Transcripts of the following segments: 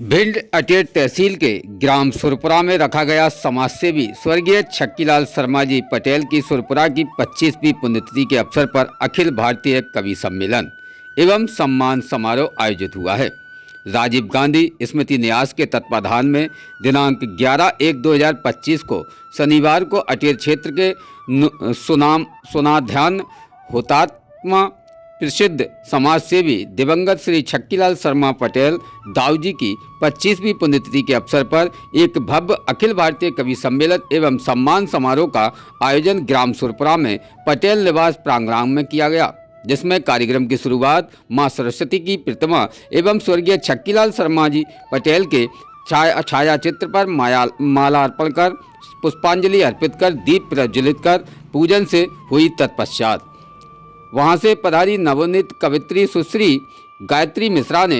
भिंड अटेर तहसील के ग्राम सुरपुरा में रखा गया समाजसेवी स्वर्गीय छक्कीलाल शर्मा जी पटेल की सुरपुरा की 25वीं पुण्यतिथि के अवसर पर अखिल भारतीय कवि सम्मेलन एवं सम्मान समारोह आयोजित हुआ है। राजीव गांधी स्मृति न्यास के तत्वाधान में दिनांक 11/1/2025 को शनिवार को अटेर क्षेत्र के सुनाध्यान हुतात्मा प्रसिद्ध समाजसेवी दिवंगत श्री छक्कीलाल शर्मा पटेल दाऊजी की 25वीं पुण्यतिथि के अवसर पर एक भव्य अखिल भारतीय कवि सम्मेलन एवं सम्मान समारोह का आयोजन ग्राम सुरपुरा में पटेल निवास प्रांगण में किया गया, जिसमें कार्यक्रम की शुरुआत मां सरस्वती की प्रतिमा एवं स्वर्गीय छक्कीलाल शर्मा जी पटेल के छाया चित्र पर मालार्पण कर पुष्पांजलि अर्पित कर दीप प्रज्वलित कर पूजन से हुई। तत्पश्चात वहां से पधारी नवोन्नीत कवित्री सुश्री गायत्री मिश्रा ने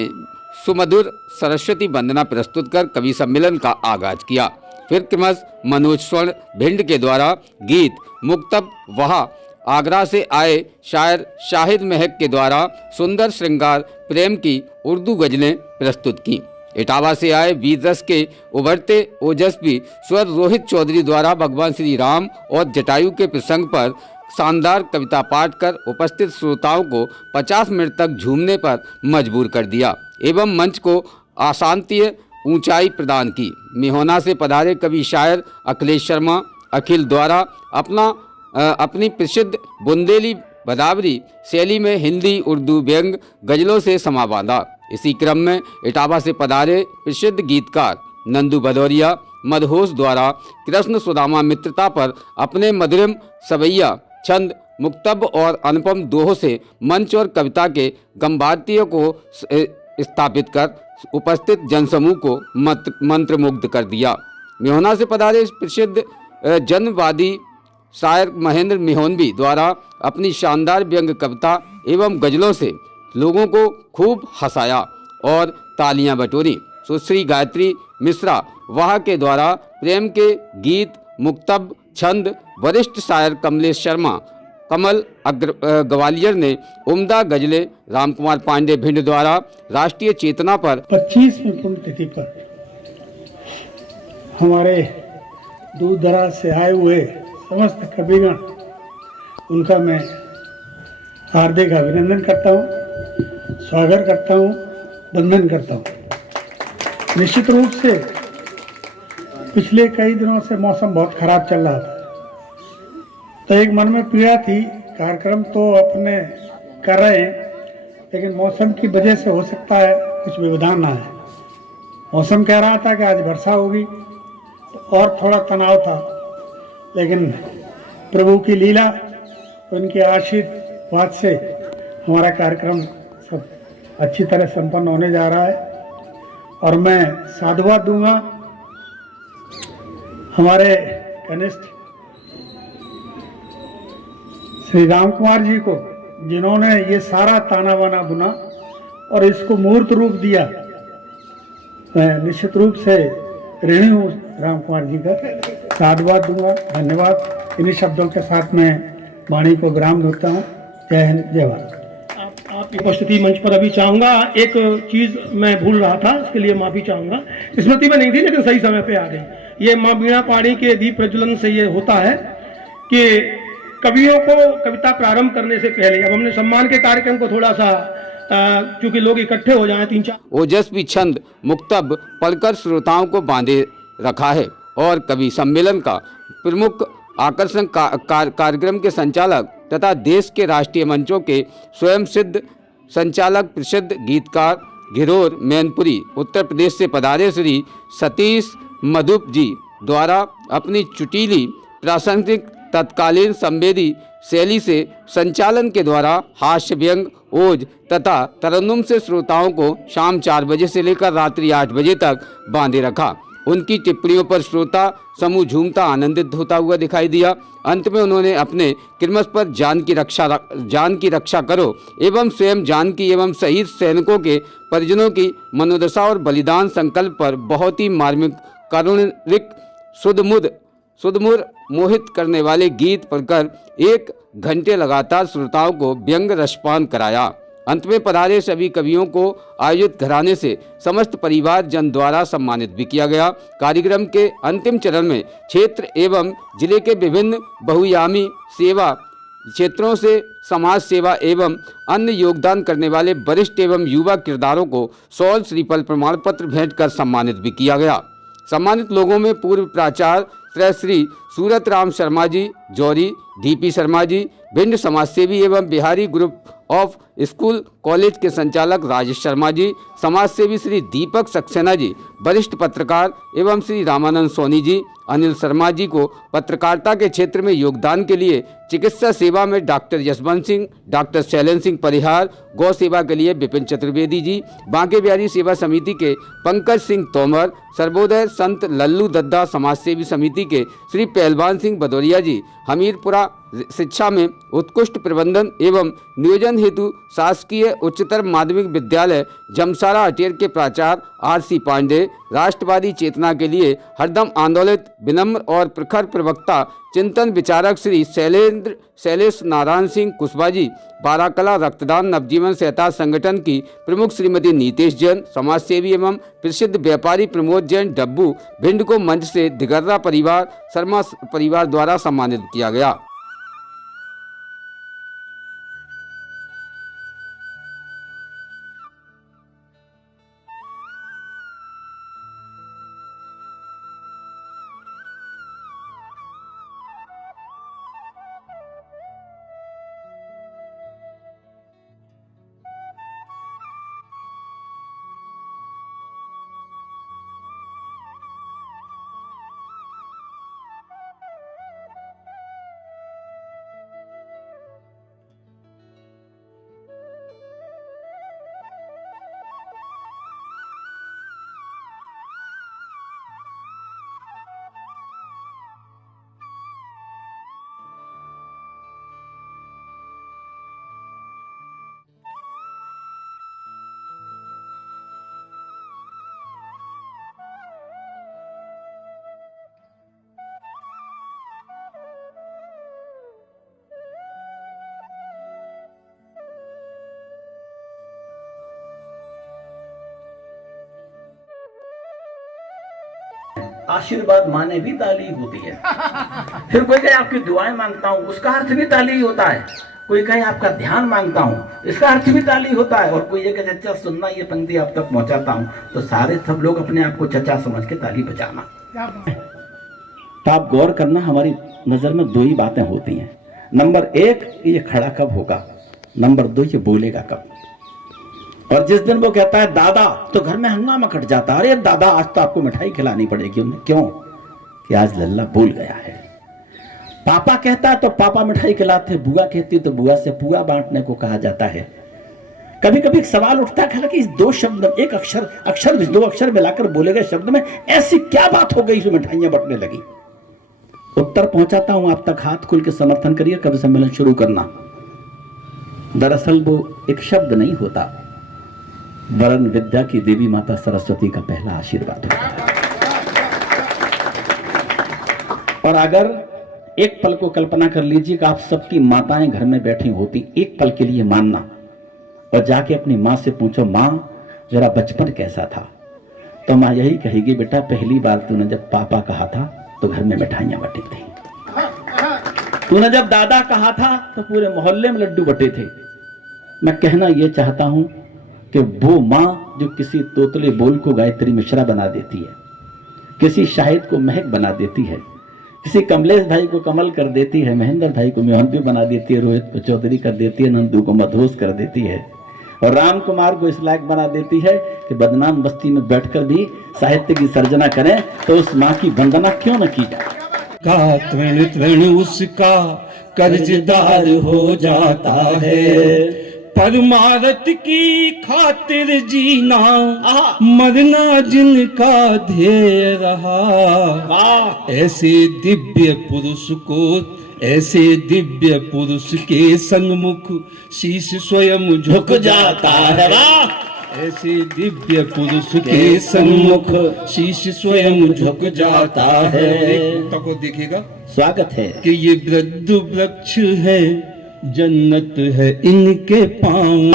सुमधुर सरस्वती वंदना प्रस्तुत कर कवि सम्मेलन का आगाज किया। फिर क्रमश मनोज स्वर्ण भिंड के द्वारा गीत मुक्तब वहा, आगरा से आए शायर शाहिद महक के द्वारा सुंदर श्रृंगार प्रेम की उर्दू गजलें प्रस्तुत की। इटावा से आए वीर रस के उभरते ओजस्वी स्वर रोहित चौधरी द्वारा भगवान श्री राम और जटायु के प्रसंग पर शानदार कविता पाठ कर उपस्थित श्रोताओं को 50 मिनट तक झूमने पर मजबूर कर दिया एवं मंच को अशांतीय ऊंचाई प्रदान की। मिहोना से पधारे कवि शायर अखिलेश शर्मा अखिल द्वारा अपनी प्रसिद्ध बुंदेली भदावरी शैली में हिंदी उर्दू व्यंग गजलों से समा बांधा। इसी क्रम में इटावा से पधारे प्रसिद्ध गीतकार नंदू भदौरिया मदहोश द्वारा कृष्ण सुदामा मित्रता पर अपने मधुरम सवैया छंद मुक्तब और अनुपम दोहों से मंच और कविता के गंभारतियों को स्थापित कर उपस्थित जनसमूह को मंत्रमुग्ध कर दिया। मिहोना से पधारे प्रसिद्ध जनवादी शायर महेंद्र मिहोनवी द्वारा अपनी शानदार व्यंग कविता एवं गजलों से लोगों को खूब हंसाया और तालियां बटोरी। सुश्री गायत्री मिश्रा वहा के द्वारा प्रेम के गीत मुक्तब छंद वरिष्ठ शायर कमलेश शर्मा कमल ग्वालियर ने उम्दा गजलें रामकुमार पांडे भिंड द्वारा राष्ट्रीय चेतना पर 25वीं पुण्यतिथि पर हमारे दूर दराज से आए हुए समस्त कविगण उनका मैं हार्दिक अभिनंदन करता हूँ, स्वागत करता हूँ, वंदन करता हूँ। निश्चित रूप से पिछले कई दिनों से मौसम बहुत खराब चल रहा था, तो एक मन में पीड़ा थी। कार्यक्रम तो अपने कर रहे हैं, लेकिन मौसम की वजह से हो सकता है कुछ व्यवधान ना है। मौसम कह रहा था कि आज वर्षा होगी, तो और थोड़ा तनाव था, लेकिन प्रभु की लीला, उनके आशीर्वाद से हमारा कार्यक्रम सब अच्छी तरह संपन्न होने जा रहा है। और मैं साधुवाद दूंगा हमारे कनिष्ठ श्री राम कुमार जी को, जिन्होंने ये सारा ताना बाना बुना और इसको मूर्त रूप दिया। मैं निश्चित रूप से ऋणी हूँ राम कुमार जी का, साधुवाद दूंगा, धन्यवाद। इन्हीं शब्दों के साथ मैं वाणी को विराम देता हूँ। जय हिंद, जय भारत। आपकी उपस्थिति मंच पर अभी चाहूँगा। एक चीज़ मैं भूल रहा था, इसके लिए माफ़ी चाहूँगा। स्मृति में नहीं थी, लेकिन सही समय पे आ गई। ये माँ बीणा पाणी के दीप प्रज्वलन से ये होता है कि कवियों को कविता प्रारंभ करने से पहले, अब हमने सम्मान के कार्यक्रम को थोड़ा सा चूंकि लोग इकट्ठे हो जाएं 3-4 ओजस्वी छंद मुक्तब पढ़कर श्रोताओं को बांधे रखा है। और कवि सम्मेलन का प्रमुख आकर्षण कार्यक्रम के संचालक तथा देश के राष्ट्रीय मंचों के स्वयं सिद्ध संचालक प्रसिद्ध गीतकार घिरोर मैनपुरी उत्तर प्रदेश से पधारे श्री सतीश मधुप जी द्वारा अपनी चुटीली प्रासंगिक तत्कालीन संवेदी शैली से संचालन के द्वारा हास्य व्यंग ओज तथा तरन्नुम से श्रोताओं को शाम 4 बजे से लेकर रात्रि 8 बजे तक बांधे रखा। उनकी टिप्पणियों पर श्रोता समूह झूमता आनंदित होता हुआ दिखाई दिया। अंत में उन्होंने अपने क्रमश पर जान की रक्षा करो एवं स्वयं जानकी एवं शहीद सैनिकों के परिजनों की मनोदशा और बलिदान संकल्प पर बहुत ही मार्मिक करुणिक सुधमुर मोहित करने वाले गीत पढ़कर 1 घंटे लगातार श्रोताओं को व्यंग रसपान कराया। अंत में पधारे सभी कवियों को आयोजित घराने से समस्त परिवार जन द्वारा सम्मानित भी किया गया। कार्यक्रम के अंतिम चरण में क्षेत्र एवं जिले के विभिन्न बहुआयामी सेवा क्षेत्रों से समाज सेवा एवं अन्य योगदान करने वाले वरिष्ठ एवं युवा किरदारों को शॉल श्रीफल प्रमाण पत्र भेंट कर सम्मानित भी किया गया। सम्मानित लोगों में पूर्व प्राचार्य श्री सूरत राम शर्मा जी जौरी, डीपी शर्मा जी भिंड समाजसेवी एवं Bihari group of school college के संचालक राजेश शर्मा जी, समाजसेवी श्री दीपक सक्सेना जी, वरिष्ठ पत्रकार एवं श्री रामानंद सोनी जी, अनिल शर्मा जी को पत्रकारिता के क्षेत्र में योगदान के लिए चिकित्सा सेवा में डॉक्टर यशवंत सिंह, डॉक्टर शैलेंद्र सिंह परिहार, गौ सेवा के लिए विपिन चतुर्वेदी जी, बांके बिहारी सेवा समिति के पंकज सिंह तोमर, सर्वोदय संत लल्लू दद्दा समाजसेवी समिति के श्री पहलवान सिंह भदौरिया जी, हमीरपुरा शिक्षा में उत्कृष्ट प्रबंधन एवं नियोजन हेतु शासकीय उच्चतर माध्यमिक विद्यालय जमसारा अटेर के प्राचार्य आर.सी. पांडे, राष्ट्रवादी चेतना के लिए हरदम आंदोलित विनम्र और प्रखर प्रवक्ता चिंतन विचारक श्री शैलेश नारायण सिंह कुशवाहा जी, बाराकला रक्तदान नवजीवन सहता संगठन की प्रमुख श्रीमती नीतेश जैन, समाजसेवी एवं प्रसिद्ध व्यापारी प्रमोद जैन डब्बू भिंड को मंच से दिगर्रा परिवार शर्मा परिवार द्वारा सम्मानित किया गया। आशीर्वाद माने भी ताली होती है। फिर कोई कहे आपकी दुआएं मांगता हूं, उसका अर्थ भी ताली होता है। कोई कहे आपका ध्यान मांगता हूं, इसका अर्थ भी ताली होता है। और कोई ये कहे चचा सुनना, ये पंक्ति आप तक पहुंचाता हूं, तो सारे सब लोग अपने आप को चचा समझ के ताली बजाना। तो आप गौर करना, हमारी नजर में दो ही बातें होती हैं। नंबर एक, ये खड़ा कब होगा। नंबर दो, ये बोलेगा कब। और जिस दिन वो कहता है दादा, तो घर में हंगामा कट जाता। अरे दादा, आज तो आपको मिठाई खिलानी पड़ेगी। उन्हें क्यों? कि आज लल्ला बोल गया है। पापा कहता है तो पापा मिठाई खिलाते, बुआ कहती तो बुआ से पुआ बांटने को कहा जाता है। कभी कभी एक सवाल उठता है कि इस दो शब्द, एक अक्षर दो अक्षर मिलाकर बोले गए शब्द में ऐसी क्या बात हो गई जो मिठाइयां बंटने लगी। उत्तर पहुंचाता हूं आप तक, हाथ खोल के समर्थन करिए, कभी सम्मेलन शुरू करना। दरअसल वो एक शब्द नहीं होता, वरन विद्या की देवी माता सरस्वती का पहला आशीर्वाद होता। और अगर एक पल को कल्पना कर लीजिए कि आप सबकी माताएं घर में बैठी होती, एक पल के लिए मानना, और जाके अपनी मां से पूछो, मां जरा बचपन कैसा था, तो मां यही कहेगी, बेटा पहली बार तूने जब पापा कहा था तो घर में मिठाइयां बटी थी। तूने जब दादा कहा था तो पूरे मोहल्ले में लड्डू बटे थे। मैं कहना यह चाहता हूं कि वो मां जो किसी तोतले बोल को गायत्री मिश्रा बना देती है, किसी शाहिद को महक बना देती है, किसी कमलेश भाई को कमल कर देती है, महेंद्र भाई को मोहंती बना देती है, रोहित को चौधरी कर देती है, नंदू को मधोस कर देती है, और राम कुमार को इस लायक बना देती है कि बदनाम बस्ती में बैठकर भी साहित्य की सर्जना करें, तो उस मां की वंदना क्यों न की जाए। का तृण तृण उसका कर्जदार हो जाता है, परमारथ की खातिर जीना मरना जिनका ध्येय रहा, ऐसे दिव्य पुरुष को, ऐसे दिव्य पुरुष के सन्मुख शीश स्वयं झुक जाता है। ऐसे दिव्य पुरुष के सन्मुख शीश स्वयं झुक जाता है। को देखिएगा, स्वागत है कि ये वृद्ध वृक्ष है, जन्नत है इनके पांव,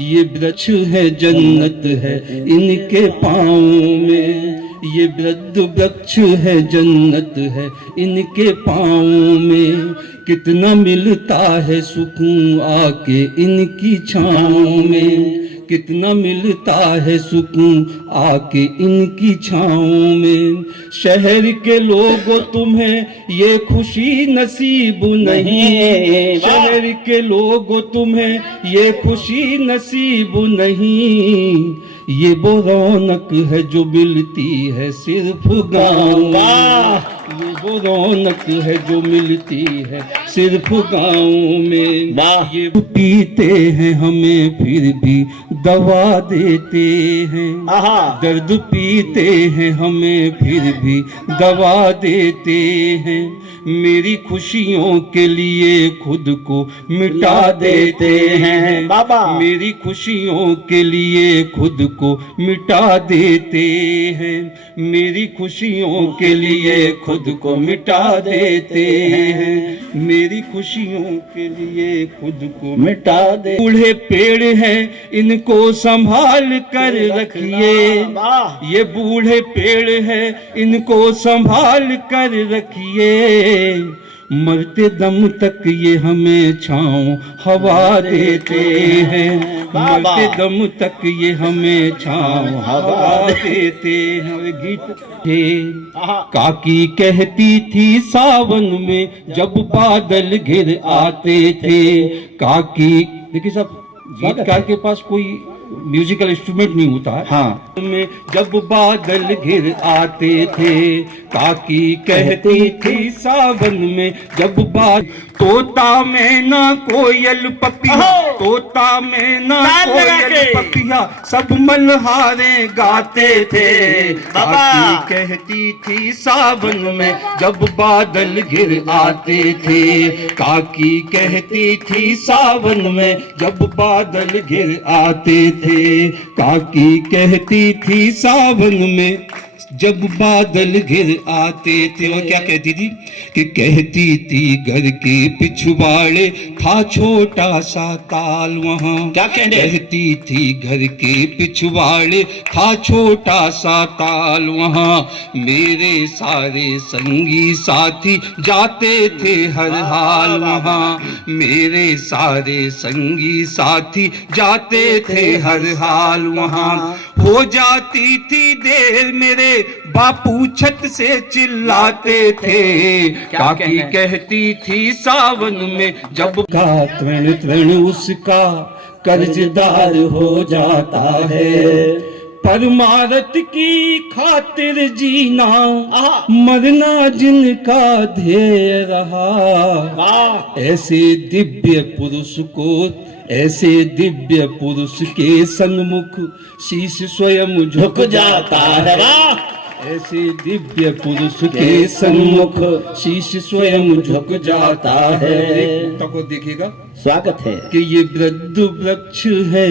ये वृक्ष है जन्नत है इनके पाँव में, ये वृद्ध वृक्ष है जन्नत है इनके पाँव में, कितना मिलता है सुकून आके इनकी छाँव में, कितना मिलता है सुकून आके इनकी छाँव में। शहर के लोगों तुम्हें ये खुशी नसीब नहीं, शहर के लोगों तुम्हें ये खुशी नसीब नहीं, ये वो रौनक है जो मिलती है सिर्फ गाँव में, ये वो रौनक है जो मिलती है सिर्फ गाँव में। ये पीते हैं हमें फिर भी दवा देते हैं, दर्द पीते हैं हमें फिर भी दवा देते हैं, मेरी खुशियों के लिए खुद को मिटा देते हैं बाबा, मेरी खुशियों के लिए खुद को मिटा देते हैं, मेरी खुशियों के लिए खुद को मिटा देते हैं, मेरी खुशियों के लिए खुद को मिटा दे। बूढ़े पेड़ हैं इनको संभाल कर रखिए, ये बूढ़े पेड़ हैं इनको संभाल कर रखिए, मरते दम तक ये हमें छाँव हवा देते हैं, मरते दम तक ये हमें छाँव हवा देते हैं। गीत थे काकी कहती थी सावन में जब बादल घिर आते थे, काकी देखिए सब गीतकार के पास कोई म्यूजिकल इंस्ट्रूमेंट नहीं होता है। हाँ, में जब बादल घिर आते थे, काकी कहती थी सावन में जब तोता मैना कोयल पपिया, तोता मैना कोयल पपिया सब मल्हारे गाते थे, काकी कहती थी सावन में जब बादल घिर आते थे, काकी कहती थी सावन में जब बादल घिर आते थे, काकी कहती थी सावन में जब बादल घिर आते थे। और क्या कहती थी कि कहती थी घर के पिछवाड़े था छोटा सा ताल वहाँ, क्या कहती थी घर के पिछवाड़े था छोटा सा ताल वहाँ, मेरे सारे संगी साथी जाते थे हर हाल वहाँ, मेरे सारे संगी साथी जाते थे हर हाल वहाँ, हो जाती थी देर मेरे बापू छत से चिल्लाते थे, काकी कहती थी सावन में जब का तृण तृण उसका कर्जदार हो जाता है, परमारथ की खातिर जीना मरना जिनका ध्येय रहा, ऐसे दिव्य पुरुष को ऐसे दिव्य पुरुष के सन्मुख शीश स्वयं झुक जाता है, ऐसे दिव्य पुरुष के सन्मुख शीश स्वयं झुक जाता है। को देखिएगा स्वागत है कि ये वृद्ध वृक्ष है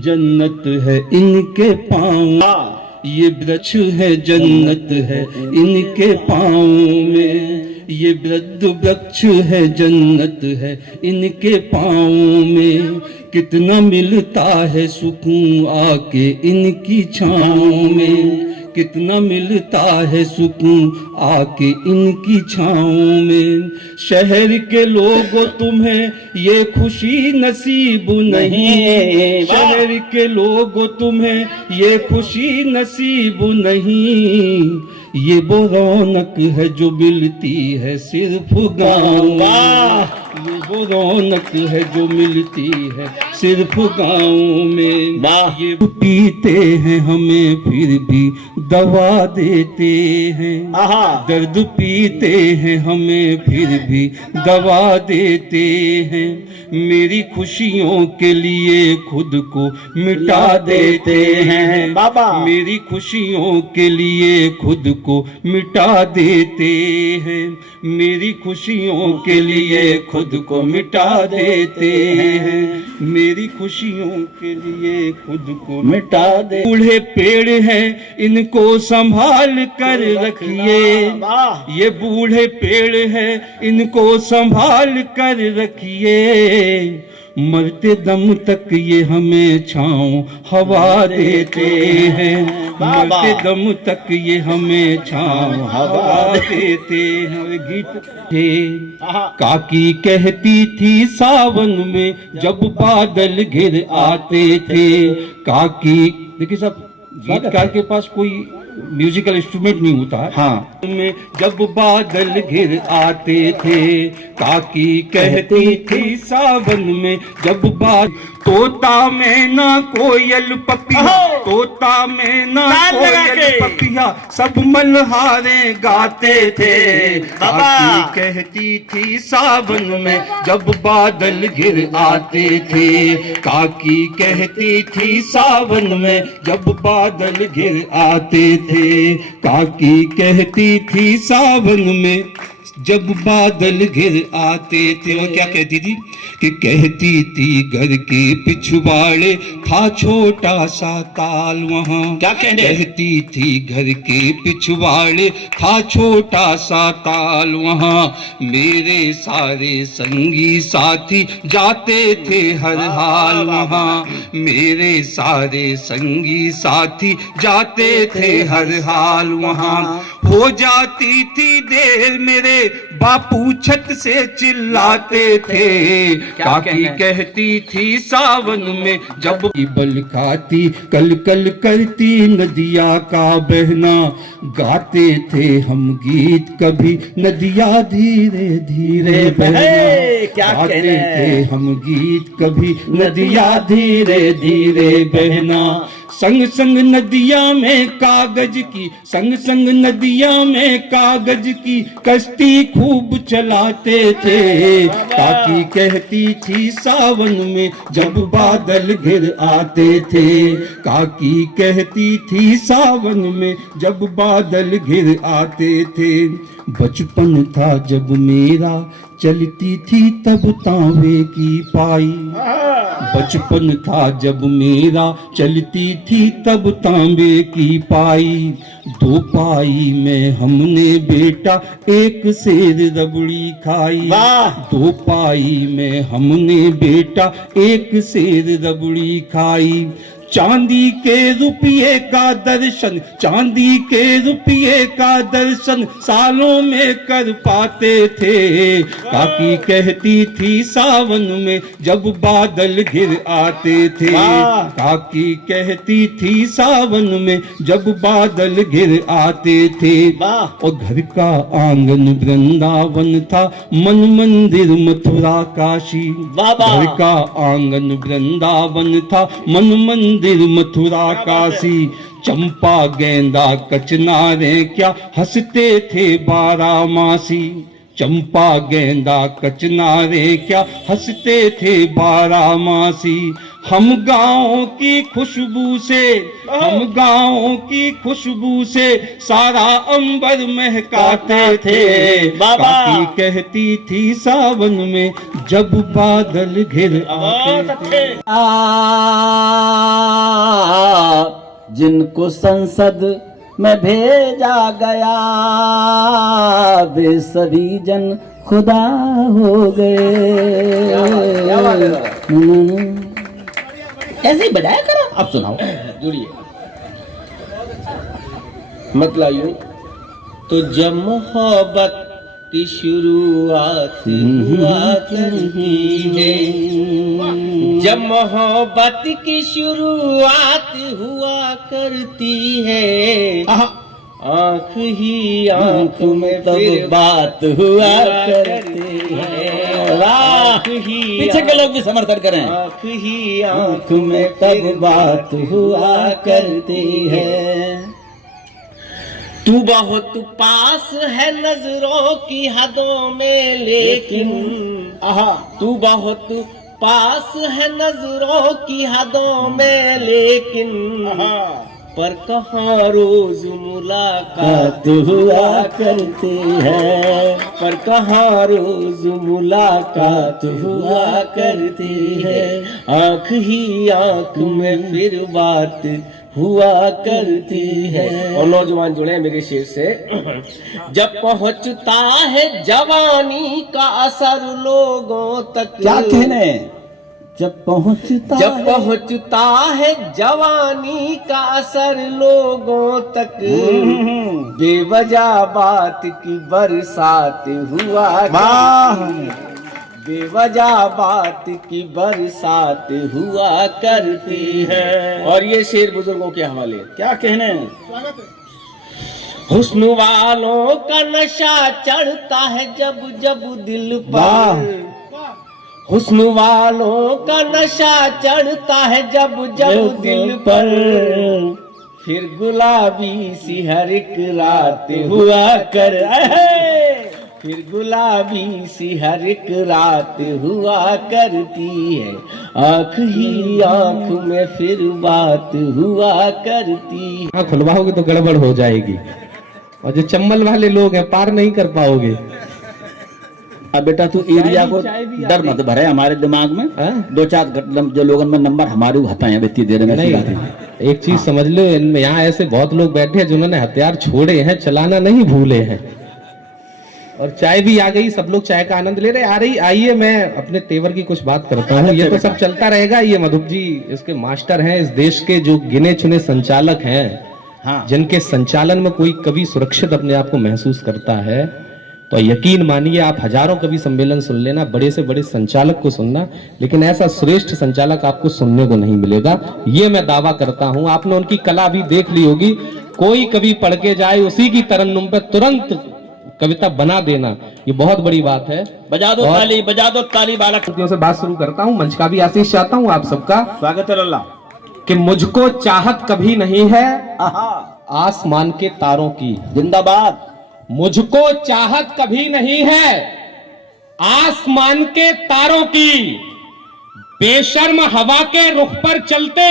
जन्नत है इनके पाँव, ये वृक्ष है जन्नत है इनके पाँव में, ये वृद्ध वृक्ष है जन्नत है इनके पाँव में, कितना मिलता है सुकून आके इनकी छाँव में, कितना मिलता है सुकून आके इनकी छाँव में। शहर के लोगों तुम्हें ये खुशी नसीब नहीं, शहर के लोगों तुम्हें ये खुशी नसीब नहीं, ये वो रौनक है जो मिलती है सिर्फ गाँव में, ये वो रौनक है जो मिलती है सिर्फ गाँव में। ये पीते हैं हमें फिर भी दवा देते हैं, दर्द पीते हैं हमें फिर भी दवा देते हैं, मेरी खुशियों के लिए खुद को मिटा देते हैं बाबा, मेरी खुशियों के लिए खुद को मिटा देते हैं, मेरी खुशियों के लिए खुद को मिटा देते हैं, मेरी खुशियों के लिए खुद को मिटा दे। बूढ़े पेड़ हैं इनको संभाल कर रखिए, ये बूढ़े पेड़ हैं इनको संभाल कर रखिए, मरते दम तक ये हमें छाँव हवा देते हैं, मरते दम तक ये हमें छाँव हवा देते हैं। गीत थे काकी कहती थी सावन में जब बादल घिर आते थे, काकी देखिए साहब गीतकार के पास कोई म्यूजिकल इंस्ट्रूमेंट नहीं होता है। हाँ में जब बादल घिर आते थे, काकी कहती थी सावन में जब तोता में ना कोयल पपिया, तोता में ना कोयल पपिया, सब मल्हारे गाते थे। काकी कहती थी सावन में जब बादल घिर आते थे, काकी कहती थी सावन में जब बादल घिर आते थे, काकी कहती थी सावन में जब बादल घिर आते थे। वो क्या कहती थी कि कहती थी घर के पिछवाड़े था छोटा सा ताल वहाँ, क्या कहती थी घर के पिछवाड़े था छोटा सा ताल वहाँ, मेरे सारे संगी साथी जाते थे हर हाल वहाँ, मेरे सारे संगी साथी जाते थे हर हाल वहाँ। हो जाती थी देर मेरे बापू छत से चिल्लाते थे, काकी कहती थी सावन में जब बल खाती कल कल करती नदिया का बहना, गाते थे हम गीत कभी नदिया धीरे धीरे बहना, गाते थे हम गीत कभी नदिया धीरे धीरे बहना। संग संग नदिया में कागज की, संग संग नदिया में कागज की कश्ती खूब चलाते थे, काकी कहती थी सावन में जब बादल घिर आते थे, काकी कहती थी सावन में जब बादल घिर आते थे। बचपन था जब मेरा चलती थी तब तांबे की पाई, बचपन था जब मेरा चलती थी तब तांबे की पाई, दो पाई में हमने बेटा एक सेर रबड़ी खाई, दो पाई में हमने बेटा एक सेर रबड़ी खाई। चांदी के रुपये का दर्शन, चांदी के रुपये का दर्शन सालों में कर पाते थे, काकी कहती थी सावन में जब बादल घिर आते थे, काकी कहती थी सावन में जब बादल घिर आते थे। और घर का आंगन वृंदावन था, मन मंदिर मथुरा काशी, घर का आंगन वृंदावन था, मन मंदिर मथुरा काशी। चंपा गेंदा कचनारे क्या हंसते थे बारामासी, चंपा गेंदा कचनारे क्या हंसते थे बारामासी। हम गाँव की खुशबू से, हम गाँव की खुशबू से सारा अंबर महकाते थे, काकी कहती थी सावन में जब बादल घिर आते थे। जिनको संसद में भेजा गया वे सभी जन खुदा हो गए। ऐसे ही बजाया करो। आप सुनाओ, जुड़िए। मतलब यूं तो जब मोहब्बत की शुरुआत हुआ करती है, जब मोहब्बत की शुरुआत हुआ करती है, आँख ही आँख में तब बात हुआ करती है। आँख ही पीछे के लोग भी समर्थन करें। आँख ही आँख में तब बात हुआ करती है। तू बहुत पास है नजरों की हदों में, लेकिन तू बहुत पास है नजरों की हदों में, लेकिन पर कहाँ रोज मुलाकात हुआ करती है, पर कहाँ रोज मुलाकात हुआ करती है। आँख ही आँख में फिर बात हुआ करती है। और नौजवान जुड़े मेरे शेर से। जब पहुंचता है जवानी का असर लोगों तक, क्या कहने, जब पहुंचता है जवानी का असर लोगों तक, बेवजह बात की बरसात हुआ बेवजह बात की बरसात हुआ करती है। और ये शेर बुजुर्गों के हवाले, क्या कहने। हुस्न वालों का नशा चढ़ता है जब जब दिल पर, हुस्न वालों का नशा चढ़ता है जब जब दिल पर, फिर गुलाबी सी हर एक रात हुआ कर, फिर गुलाबी सी हर एक रात हुआ करती है, आँख ही आँख में फिर बात हुआ करती है। खुलवाओगे तो गड़बड़ हो जाएगी, और जो चम्बल वाले लोग हैं पार नहीं कर पाओगे। अब बेटा तू एरिया को डर मत भरे हमारे दिमाग में, दो चार जो लोगों में नंबर हमारे हटाए इतनी देर में। नहीं, एक चीज समझ लो, इनमें यहाँ ऐसे बहुत लोग बैठे हैं जिन्होंने हथियार छोड़े हैं, चलाना नहीं भूले हैं। और चाय भी आ गई, सब लोग चाय का आनंद ले रहे। आ रही, आइए मैं अपने तेवर की कुछ बात करता हूँ। ये तो सब चलता रहेगा। ये मधुप जी इसके मास्टर हैं, इस देश के जो गिने चुने संचालक हैं, जिनके संचालन में कोई कवि सुरक्षित अपने आप को महसूस करता है, तो यकीन मानिए आप हजारों कवि सम्मेलन सुन लेना, बड़े से बड़े संचालक को सुनना, लेकिन ऐसा श्रेष्ठ संचालक आपको सुनने को नहीं मिलेगा, ये मैं दावा करता हूं। आपने उनकी कला भी देख ली होगी। कोई कवि पढ़ के जाए, उसी की तरन्नुम पे तुरंत कविता बना देना, ये बहुत बड़ी बात है। बजा दो ताली बालक। से बात शुरू करता हूँ। मंच का भी आशीष चाहता हूँ आप सबका। स्वागत है अल्लाह। कि मुझको चाहत कभी नहीं है आसमान के तारों की, जिंदाबाद। मुझको चाहत कभी नहीं है आसमान के तारों की, बेशर्म हवा के रुख पर चलते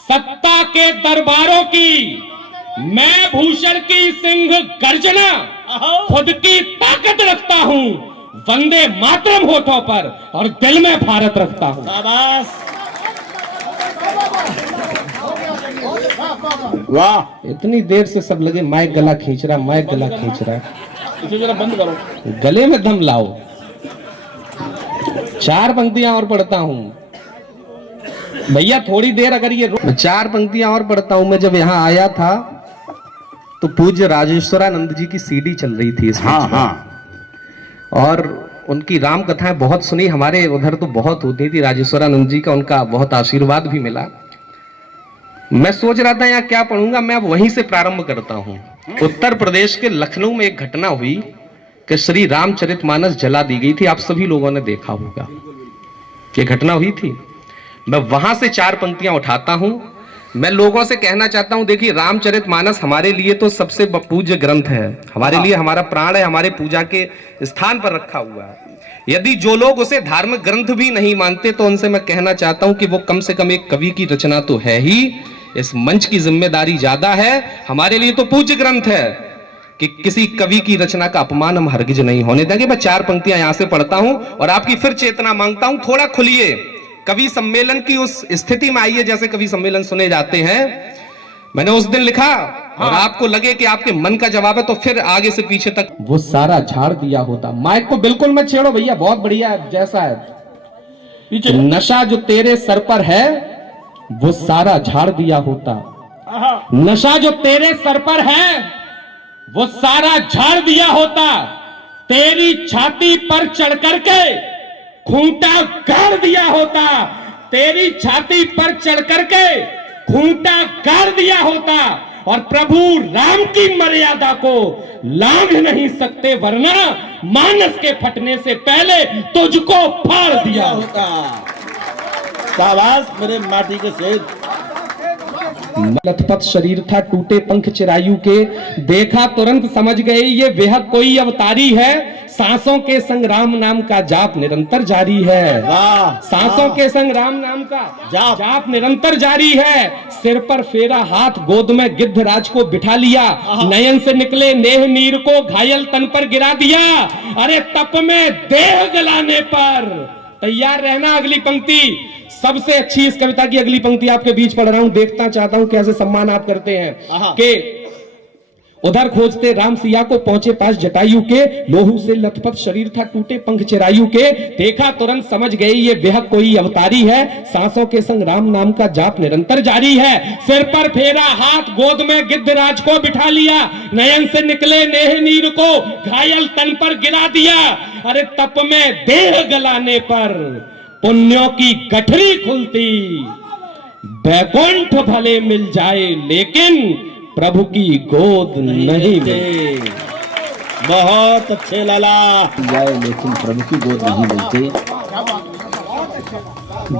सत्ता के दरबारों की, मैं भूषण की सिंह गर्जना खुद की ताकत रखता हूं, वंदे मातरम होठों पर और दिल में भारत रखता हूं। शाबाश, वाह। इतनी देर से सब लगे माइक गला खींच रहा, माइक गला खींच रहा। इसे जरा बंद करो, गले में दम लाओ। चार पंक्तियां और पढ़ता हूं भैया, थोड़ी देर अगर ये चार पंक्तियां और पढ़ता हूं। मैं जब यहां आया था तो पूज्य राजेश्वरानंद जी की सीडी चल रही थी इसमें। और उनकी राम कथाएं बहुत सुनी, हमारे उधर तो बहुत होती थी। राजेश्वरानंद जी का उनका बहुत आशीर्वाद भी मिला। मैं सोच रहा था यहाँ क्या पढ़ूंगा, मैं अब वहीं से प्रारंभ करता हूँ। उत्तर प्रदेश के लखनऊ में एक घटना हुई कि श्री रामचरितमानस जला दी गई थी। आप सभी लोगों ने देखा होगा, ये घटना हुई थी। मैं वहां से चार पंक्तियां उठाता हूं। मैं लोगों से कहना चाहता हूं, देखिए रामचरितमानस हमारे लिए तो सबसे पूज्य ग्रंथ है, हमारे लिए हमारा प्राण है, हमारे पूजा के स्थान पर रखा हुआ है। यदि जो लोग उसे धार्मिक ग्रंथ भी नहीं मानते तो उनसे मैं कहना चाहता हूं कि वो कम से कम एक कवि की रचना तो है ही। इस मंच की जिम्मेदारी ज्यादा है, हमारे लिए तो पूज्य ग्रंथ है कि किसी कवि की रचना का अपमान हम हरगिज नहीं होने देंगे। मैं चार पंक्तियां यहां से पढ़ता हूं और आपकी फिर चेतना मांगता हूं। थोड़ा खुलिए, कवि सम्मेलन की उस स्थिति में आइए जैसे कवि सम्मेलन सुने जाते हैं। मैंने उस दिन लिखा और आपको लगे कि आपके मन का जवाब है तो फिर आगे से पीछे तक वो सारा झाड़ दिया होता। माइक को बिल्कुल मत छेड़ो भैया, बहुत बढ़िया जैसा है। पीछे नशा जो तेरे सर पर है वो सारा झाड़ दिया होता, नशा जो तेरे सर पर है वो सारा झाड़ दिया होता, तेरी छाती पर चढ़ करके खूंटा गाड़ दिया होता, तेरी छाती पर चढ़ करके खूंटा गाड़ दिया होता, और प्रभु राम की मर्यादा को लांघ नहीं सकते वरना मानस के फटने से पहले तुझको फाड़ दिया होता। शाबाश मेरे माटी के शेर। लथपथ शरीर था टूटे पंख चिरायु के, देखा तुरंत समझ गए ये बेहद कोई अवतारी है, सांसों के संग राम नाम का जाप निरंतर जारी है। सांसों के संग राम नाम का जाप निरंतर जारी है, सिर पर फेरा हाथ गोद में गिद्धराज को बिठा लिया, नयन से निकले नेह नीर को घायल तन पर गिरा दिया, अरे तप में देह गलाने पर तैयार रहना। अगली पंक्ति सबसे अच्छी इस कविता की अगली पंक्ति आपके बीच पढ़ रहा हूं, देखना चाहता हूं कैसे सम्मान आप करते हैं कि उधर खोजते राम सिया को पहुंचे पास जटायु के, लोहू से लथपथ शरीर था टूटे पंख चिरायु के, देखा तुरंत समझ गए ये बेहद कोई अवतारी है, सांसों के संग राम नाम का जाप निरंतर जारी है। सिर पर फेरा हाथ, गोद में गिद्धराज को बिठा लिया, नयन से निकले नेह नीर को घायल तन पर गिरा दिया। अरे तप में देह गलाने पर पुण्यों की गठरी खुलती, बैकुंठ भले मिल जाए लेकिन प्रभु की गोद नहीं मिलती। बहुत अच्छे लाला। जाए लेकिन प्रभु की गोद नहीं मिलती।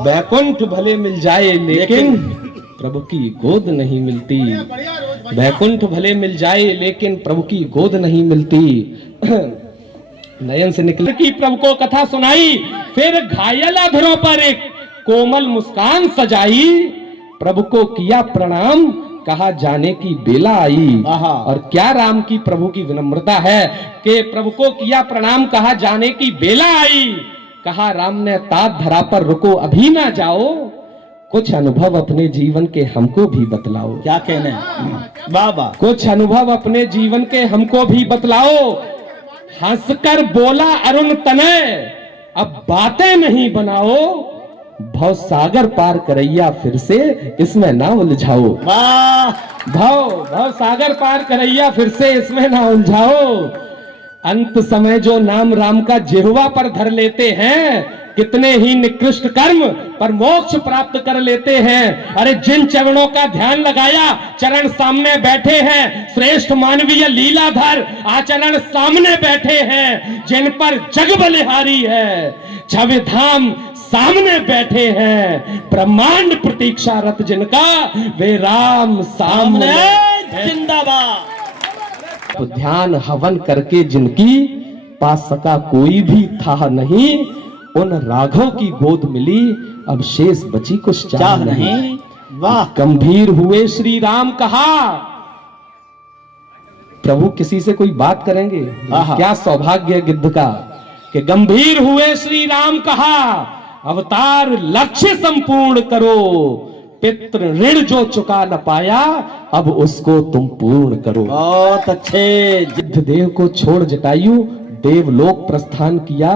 बैकुंठ भले मिल जाए लेकिन प्रभु की गोद नहीं मिलती। बैकुंठ भले मिल जाए लेकिन प्रभु की गोद नहीं मिलती। नयन से निकले की प्रभु को कथा सुनाई, फिर घायल अधरों पर एक कोमल मुस्कान सजाई, प्रभु को किया प्रणाम, कहा जाने की बेला आई। और क्या राम की प्रभु की विनम्रता है कि प्रभु को किया प्रणाम, कहा जाने की बेला आई। कहा राम ने तात धरा पर रुको अभी ना जाओ, कुछ अनुभव अपने जीवन के हमको भी बतलाओ। क्या कहने बाबा, कुछ अनुभव अपने जीवन के हमको भी बतलाओ। हंसकर बोला अरुण तनय, अब बातें नहीं बनाओ, भव सागर पार करैया फिर से इसमें ना उलझाओ। भव सागर पार करैया फिर से इसमें ना उलझाओ। अंत समय जो नाम राम का जिह्वा पर धर लेते हैं, कितने ही निकृष्ट कर्म पर मोक्ष प्राप्त कर लेते हैं। अरे जिन चरणों का ध्यान लगाया, चरण सामने बैठे हैं, श्रेष्ठ मानवीय लीलाधर आचरण सामने बैठे हैं, जिन पर जग बलिहारी है, छवि धाम सामने बैठे हैं, ब्रह्मांड प्रतीक्षारत जिनका, वे राम सामने जिंदाबाद। तो ध्यान हवन करके जिनकी पा सका कोई भी था नहीं, उन राघव की गोद मिली, अब शेष बची कुछ चाह नहीं। वाह। गंभीर हुए श्री राम कहा, प्रभु किसी से कोई बात करेंगे, क्या सौभाग्य है गिद्ध का कि गंभीर हुए श्री राम कहा, अवतार लक्ष्य संपूर्ण करो, पितृ ऋण जो चुका न पाया, अब उसको तुम पूर्ण करो। बहुत अच्छे। गिद्ध देव को छोड़ जटायु देवलोक प्रस्थान किया।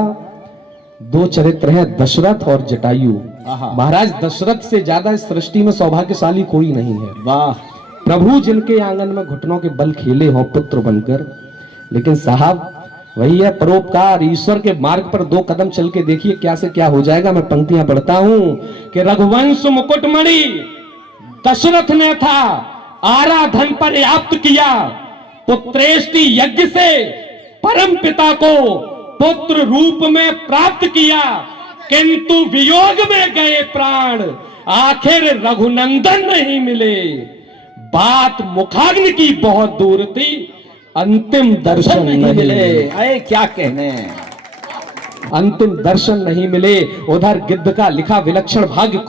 दो चरित्र हैं, दशरथ और जटायु। महाराज दशरथ से ज्यादा इस सृष्टि में सौभाग्यशाली कोई नहीं है। वाह। प्रभु जिनके आंगन में घुटनों के बल खेले हो पुत्र बनकर, लेकिन साहब वही है परोपकार। ईश्वर के मार्ग पर दो कदम चल के देखिए क्या से क्या हो जाएगा। मैं पंक्तियां पढ़ता हूं कि रघुवंश मुकुटमणि दशरथ ने था, आराधन पर याप्त किया, पुत्रेष्टि यज्ञ से परम पिता को पुत्र रूप में प्राप्त किया, किंतु वियोग में गए प्राण, आखिर रघुनंदन नहीं मिले। बात मुखाग्नि की बहुत दूर थी, अंतिम दर्शन नहीं मिले। अरे क्या कहने, अंतिम दर्शन नहीं मिले। उधर गिद्ध का लिखा विलक्षण भाग्य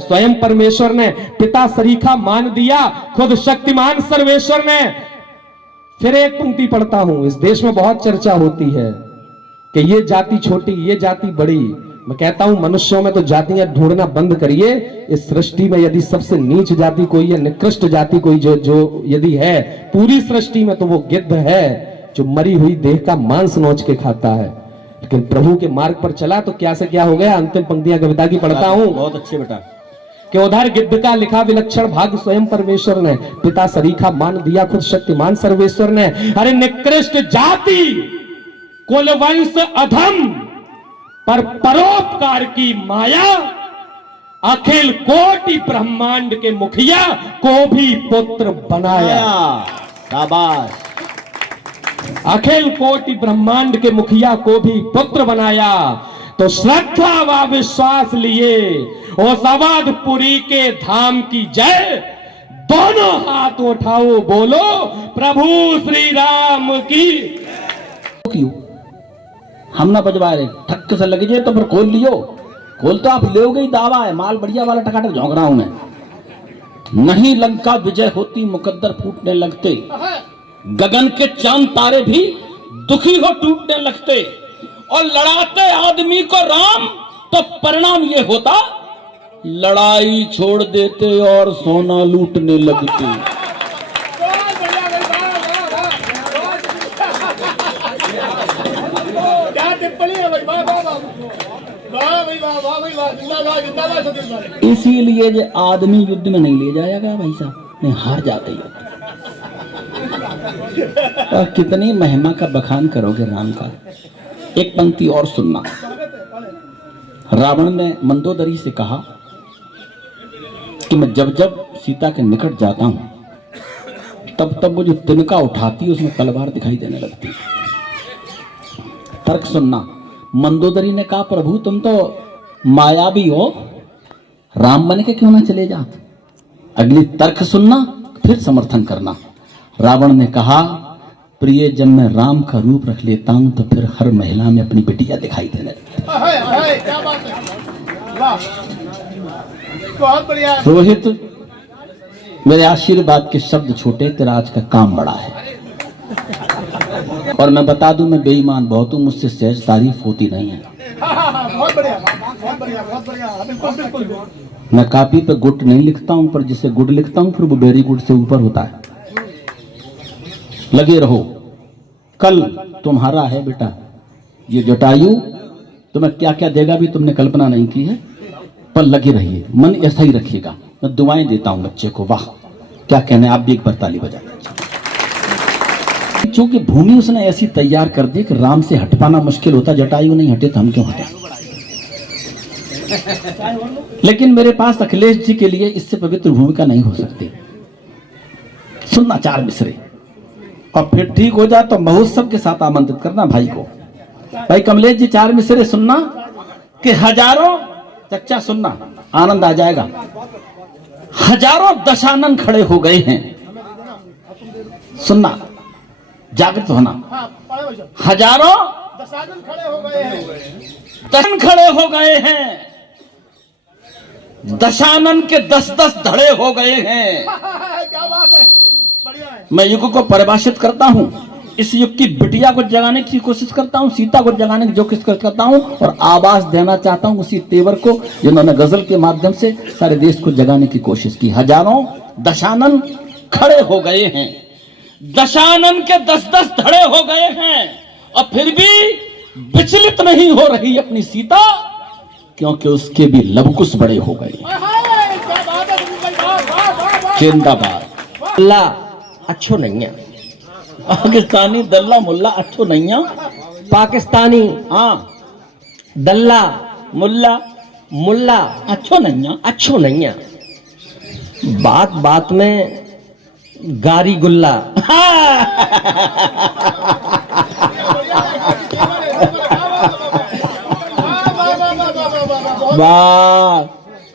स्वयं परमेश्वर ने पिता सरीखा मान दिया, खुद शक्तिमान सर्वेश्वर ने। फिर एक पंक्ति पढ़ता हूं, इस देश में बहुत चर्चा होती है कि ये जाति छोटी, ये जाति बड़ी। मैं कहता हूं मनुष्यों में तो जातियां ढूंढना बंद करिए। इस सृष्टि में यदि सबसे नीच जाति कोई है, निकृष्ट जाति कोई जो यदि है पूरी सृष्टि में, तो वो गिद्ध है, जो मरी हुई देह का मांस नोच के खाता है। लेकिन प्रभु के मार्ग पर चला तो क्या से क्या हो गया। अंतिम पंक्तियां कविता की पढ़ता हूं। बहुत अच्छे बेटा। कि उधर गिद्ध का लिखा विलक्षण भाग्य स्वयं परमेश्वर ने, पिता सरीखा मान दिया, खुद शक्तिमान सर्वेश्वर ने। अरे निकृष्ट जाति, कुलवंश अधम, पर परोपकार की माया, अखिल कोटि ब्रह्मांड के मुखिया को भी पुत्र बनाया। शाबाश। अखिल कोटि ब्रह्मांड के मुखिया को भी पुत्र बनाया। तो श्रद्धा व विश्वास लिए उस अवधपुरी के धाम की जय, दोनों हाथ उठाओ बोलो प्रभु श्री राम की। क्यों हम ना बजवा रहे, ठक्क से लग जाए तो फिर खोल लियो। खोल तो आप ले गई, दावा है, माल बढ़िया वाला टकाटक झोंक रहा हूं मैं। नहीं लंका विजय होती, मुकद्दर फूटने लगते, गगन के चांद तारे भी दुखी हो टूटने लगते, और लड़ाते आदमी को राम तो परिणाम ये होता, लड़ाई छोड़ देते और सोना लूटने लगते। इसीलिए जो आदमी युद्ध में नहीं ले जाया गया भाई साहब, नहीं हार जाते युद्ध। और कितनी महिमा का बखान करोगे राम का। एक पंक्ति और सुनना। रावण ने मंदोदरी से कहा कि मैं जब जब सीता के निकट जाता हूं तब तब वो जो तिनका उठाती है उसमें तलवार दिखाई देने लगती है। तर्क सुनना। मंदोदरी ने कहा प्रभु तुम तो मायावी हो, राम बन के क्यों ना चले जाते। अगली तर्क सुनना फिर समर्थन करना। रावण ने कहा प्रिय जब मैं राम का रूप रख लेता हूं तो फिर हर महिला में अपनी बिटिया दिखाई देने लगती है। रोहित मेरे आशीर्वाद के शब्द छोटे, तेरा आज का काम बड़ा है। और मैं बता दूं मैं बेईमान बहुत हूं, मुझसे सहज तारीफ होती नहीं है। मैं कॉपी पे गुड नहीं लिखता हूं, पर जिसे गुड लिखता हूं फिर वो वेरी गुड से ऊपर होता है। लगे रहो, कल तुम्हारा है बेटा। ये जटायु तुम्हें क्या क्या देगा भी तुमने कल्पना नहीं की है, पर लगे रहिए, मन ऐसा ही रखिएगा। मैं दुआएं देता हूं बच्चे को। वाह क्या कहने, आप भी एक बार ताली बजा दीजिए। चूंकि भूमि उसने ऐसी तैयार कर दी कि राम से हट पाना मुश्किल होता। जटायु नहीं हटे तो हम क्यों हटे। लेकिन मेरे पास अखिलेश जी के लिए इससे पवित्र भूमिका नहीं हो सकती। सुनना चार मिसरे और फिर ठीक हो जाए तो महोत्सव के साथ आमंत्रित करना भाई को। भाई कमलेश जी चार मिसरे सुनना कि हजारों, चच्चा सुनना आनंद आ जाएगा। हजारों दशानन खड़े हो गए हैं। सुनना, जागृत होना। हजारों दशानन खड़े हो गए हैं। खड़े हो गए हैं। दशानन के 10-10 धड़े हो गए हैं। क्या बात है, बढ़िया है। मैं युग को परिभाषित करता हूं, इस युग की बिटिया को जगाने की कोशिश करता हूं, सीता को जगाने की जो कोशिश करता हूं, और आवाज देना चाहता हूं उसी तेवर को जिन्होंने गजल के माध्यम से सारे देश को जगाने की कोशिश की। हजारों दशानन खड़े हो गए हैं। दशानन के 10-10 धड़े हो गए हैं और फिर भी विचलित नहीं हो रही अपनी सीता, क्योंकि उसके भी लवकुश बड़े हो गए। जिंदाबाद। दल्ला अच्छो नहीं है। पाकिस्तानी दल्ला मुल्ला अच्छो नहीं है। पाकिस्तानी हाँ दल्ला मुल्ला मुल्ला अच्छो नहीं है। अच्छो नहीं है। बात बात में गारी गुल्ला। वाह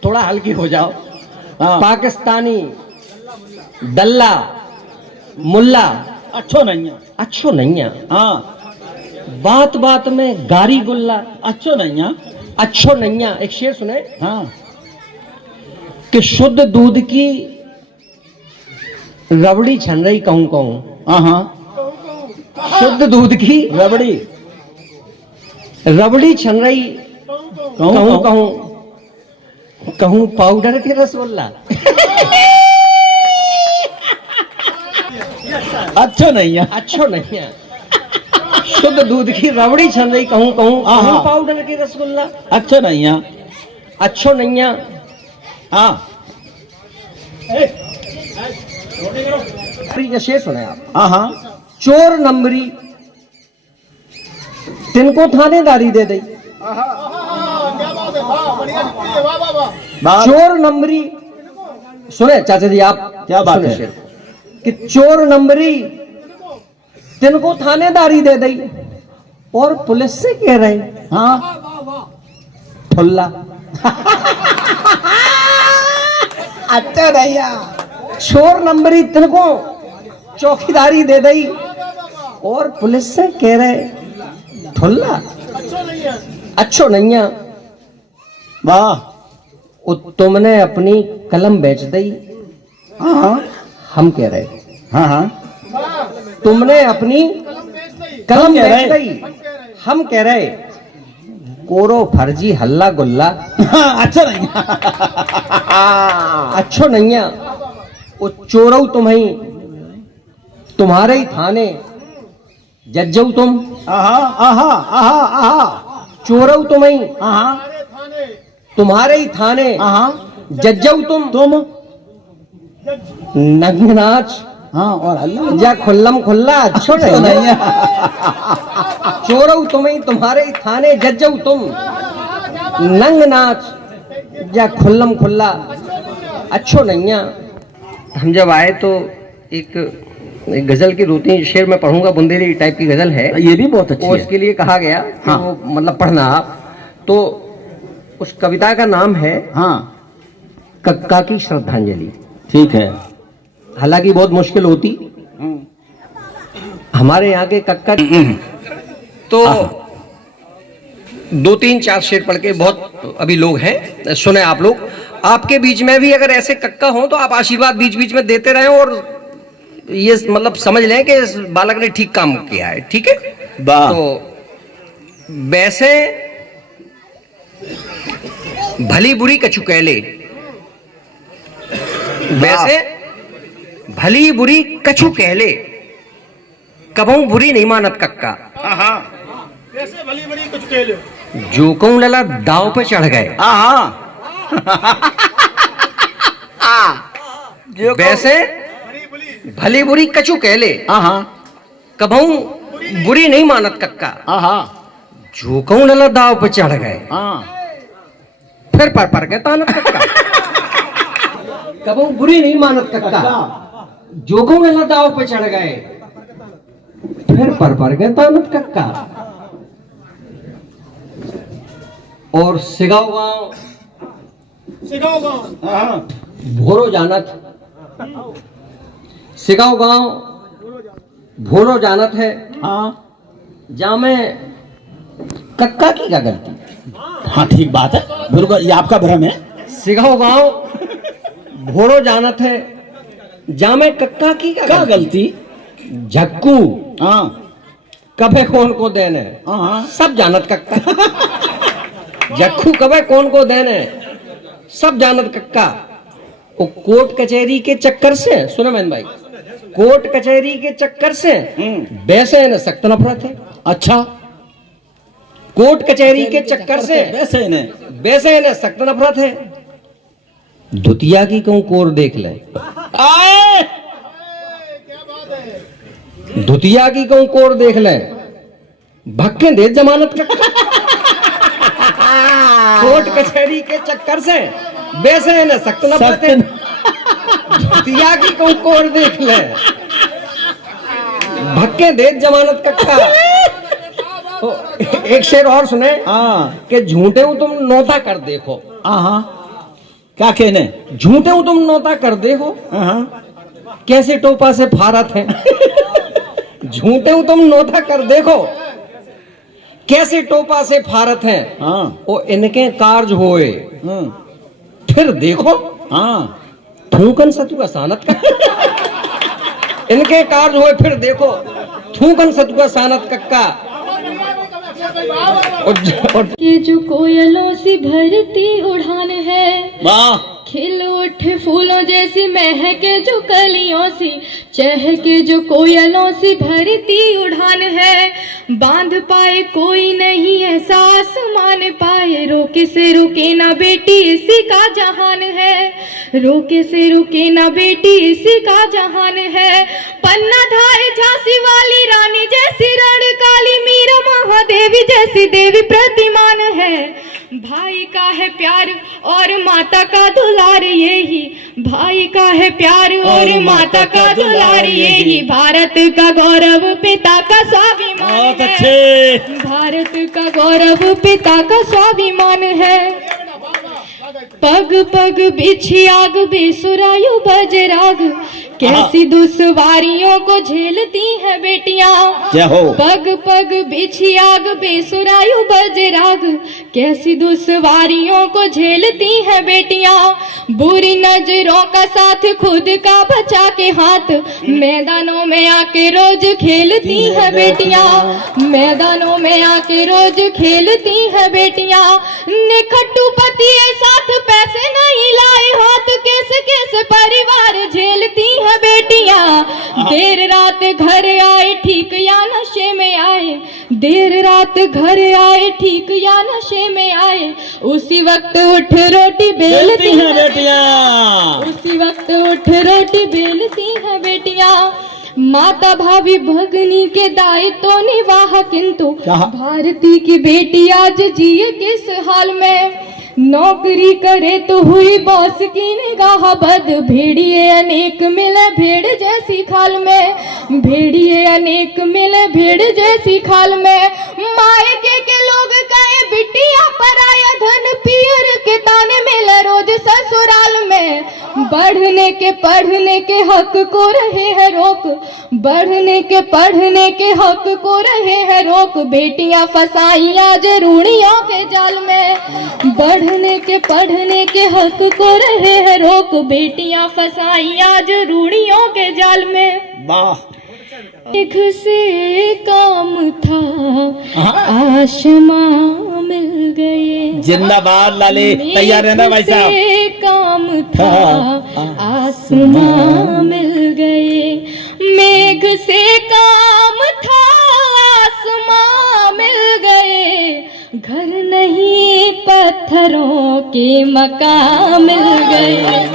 थोड़ा हल्की हो जाओ। हाँ। पाकिस्तानी दल्ला मुल्ला अच्छो नहीं है। अच्छो नहीं है। हाँ बात बात में गारी गुल्ला अच्छो नहीं है। अच्छो नहीं है। एक शेर सुने हाँ कि शुद्ध दूध की रबड़ी छन रही कहूं कहूं। हाँ शुद्ध दूध की रबड़ी छन रही कहूं कहूं कहूं पाउडर के रसगुल्ला। अच्छो नहीं है। अच्छो नहीं है। शुद्ध दूध की रबड़ी छन रही कहूं कहूं कहूं पाउडर के रसगुल्ला। अच्छो नहीं है। अच्छो नहीं है। हाँ शेर सुने आप। हाँ चोर नंबरी तिनको थानेदारी दे दी। चोर नंबरी सुने चाचा जी आप, क्या बात है? शेर कि चोर नंबरी तिनको थानेदारी दे दी और पुलिस से कह रहे हाँ ठुल्ला। अच्छा भैया चोर नंबरी तिनको चौकीदारी दे दी और पुलिस से कह रहे ठुल्ला। अच्छो नहीं है। वाह तुमने अपनी कलम बेच दी। हाँ हम कह रहे हाँ तुमने अपनी कलम कह बेच रहे। दी। हम कह रहे कोरो फर्जी हल्ला गुल्ला। अच्छा नहीं है। अच्छो नहीं है। वो चोरऊ तुम्हें तुम्हारे ही थाने जज्जऊ तुम। चोरऊ तुम्हें तुम्हारे ही थाने हाँ जज्जऊ तुम नंग नाच हाँ और अल्लाह या खुल्लम खुल्ला अच्छो नहीं है। चोरऊ तुम्हें तुम्हारे ही थाने जज्जऊ तुम नंग नाच या खुल्लम खुल्ला अच्छो नहीं है। हम जब आए तो एक गजल की 2-3 शेर में पढ़ूंगा, बुंदेली टाइप की गजल है, ये भी बहुत अच्छी और है। उसके लिए कहा गया कि हाँ। वो मतलब पढ़ना आप। तो उस कविता का नाम है हाँ कक्का की श्रद्धांजलि। ठीक है। हालांकि बहुत मुश्किल होती हमारे यहाँ के कक्का, तो 2-3-4 शेर पढ़ के बहुत अभी लोग हैं, सुने आप लोग। आपके बीच में भी अगर ऐसे कक्का हो तो आप आशीर्वाद बीच बीच में देते रहें और ये मतलब समझ लें कि इस बालक ने ठीक काम किया है। ठीक है, वाह। तो वैसे भली बुरी कछु कहले, वैसे भली बुरी कछु कहले, कबहू बुरी नहीं मानत कक्का। कैसे भली बड़ी कुछ कह लो। जो कहूं लला दाव पे चढ़ गए, हाँ वैसे भली बुरी कछु कहले, हाँ कबहू बुरी नहीं मानत कक्का। हाँ जो कहूं लला दाव पे चढ़ गए, हाँ फिर पर गए तानत कक्का। कबहू बुरी नहीं मानत कक्का, जो कहूं लला दाव पे चढ़ गए, फिर पर गए तानत कक्का। और सिगाव गांव भोरो जानत, सिगाव गांव भोरो जानत है, हाँ जहां में कक्का की क्या गलती। हाँ ठीक बात है, बिल्कुल ये आपका भ्रम है। सिगाव गांव भोरो जानत है, जहां में कक्का की क्या गलती। झक्कू हाँ कबे कौन को देने, हाँ सब जानत कक्का। जक्खू कबे कौन को देने, सब जानत कक्का। वो कोर्ट कचहरी के चक्कर से, सुनो मैन भाई, कोर्ट कचहरी के चक्कर से वैसे न सख्त नफरत है। अच्छा, कोर्ट कचहरी के चक्कर से वैसे न सख्त नफरत है। धुतिया की कहूं कोर देख ले, धुतिया की कहूं कोर देख ले, भक्के दे जमानत कक्का। कोर्ट कचहरी के चक्कर से वैसे न सख्त नफरत है। धुतिया की कहूं कोर देख ले, भक्के दे जमानत कक्का। तो एक शेर और सुने कि झूठे हूं तुम नौता कर देखो। हाँ क्या कहने, झूठे हूं तुम नौता कर देखो, कैसे टोपा से फारत है। झूठे हूं तुम नौता कर देखो, कैसे टोपा से फारत है। ओ इनके कार्य होए, फिर देखो थूकन सतुआ सानत कक्का। इनके कार्य होए फिर देखो थूकन सतुआ सानत कक्का। ये जो कोयलों से भरती उड़ान है, खिल उठे फूलों जैसी महके जो कलियों सी, चहके जो कोयलों से भरती उड़ान है। बांध पाए कोई नहीं ऐसा आसमान पाए, रोके से रुके ना बेटी इसी का जहान है। रोके से रुके ना बेटी इसी का जहान है। पन्ना धाए झांसी वाली रानी जैसी रण काली, मीरा महादेवी जैसी देवी प्रतिमान है। भाई का है प्यार और माता का दुलार, यही भाई का है प्यार और माता का दुलार, यही भारत का गौरव पिता का स्वाभिमान है। भारत का गौरव पिता का स्वाभिमान है। पग पग बिछी आग बेसुरायु बजराग, कैसी दुश्वारियों को झेलती है बेटियां। पग पग बिछी आग बेसुरायु बजराग, कैसी दुश्वारियों को झेलती है बेटियां। बुरी नजरों का साथ खुद का बचा के हाथ, मैदानों में आके रोज खेलती है बेटियां। मैदानों में आके रोज खेलती है बेटियां। निखट्टू पति साथ पैसे नहीं लाए हाथ, कैसे कैसे परिवार झेलती है बेटियां। देर रात घर आए ठीक या नशे में आए, देर रात घर आए ठीक या नशे में आए, उसी वक्त उठ रोटी बेलती हैं बेटियां। उसी वक्त उठ रोटी बेलती हैं बेटियां। माता भाभी भगनी के दायित्व निवाह, किंतु भारती की बेटी आज जिए किस हाल में। नौकरी करे तो हुई बॉस की निगाह बद, भेड़िए अनेक मिले भेड़ जैसी खाल में। भेड़िए अनेक मिले भेड़ जैसी खाल में। मायके के लोग कहे बिटिया पराया धन, पियर के ताने मिले रोज ससुराल में। बढ़ने के पढ़ने के हक को रहे हैं रोक, बढ़ने के पढ़ने के हक को रहे हैं रोक। बेटियां फसाई आज रूढ़ियों के जाल में। बढ़ने के पढ़ने के हक को रहे हैं रोक। बेटियां फसाई आज रूढ़ियों के जाल में। वाह। एक से काम था आसमां मिल गए। जिंदाबाद लाले, तैयार रहना भाई साहब। से काम था आसमां मिल गए। मेघ से काम था आसमां मिल गए। घर नहीं पत्थरों के मकान मिल गए।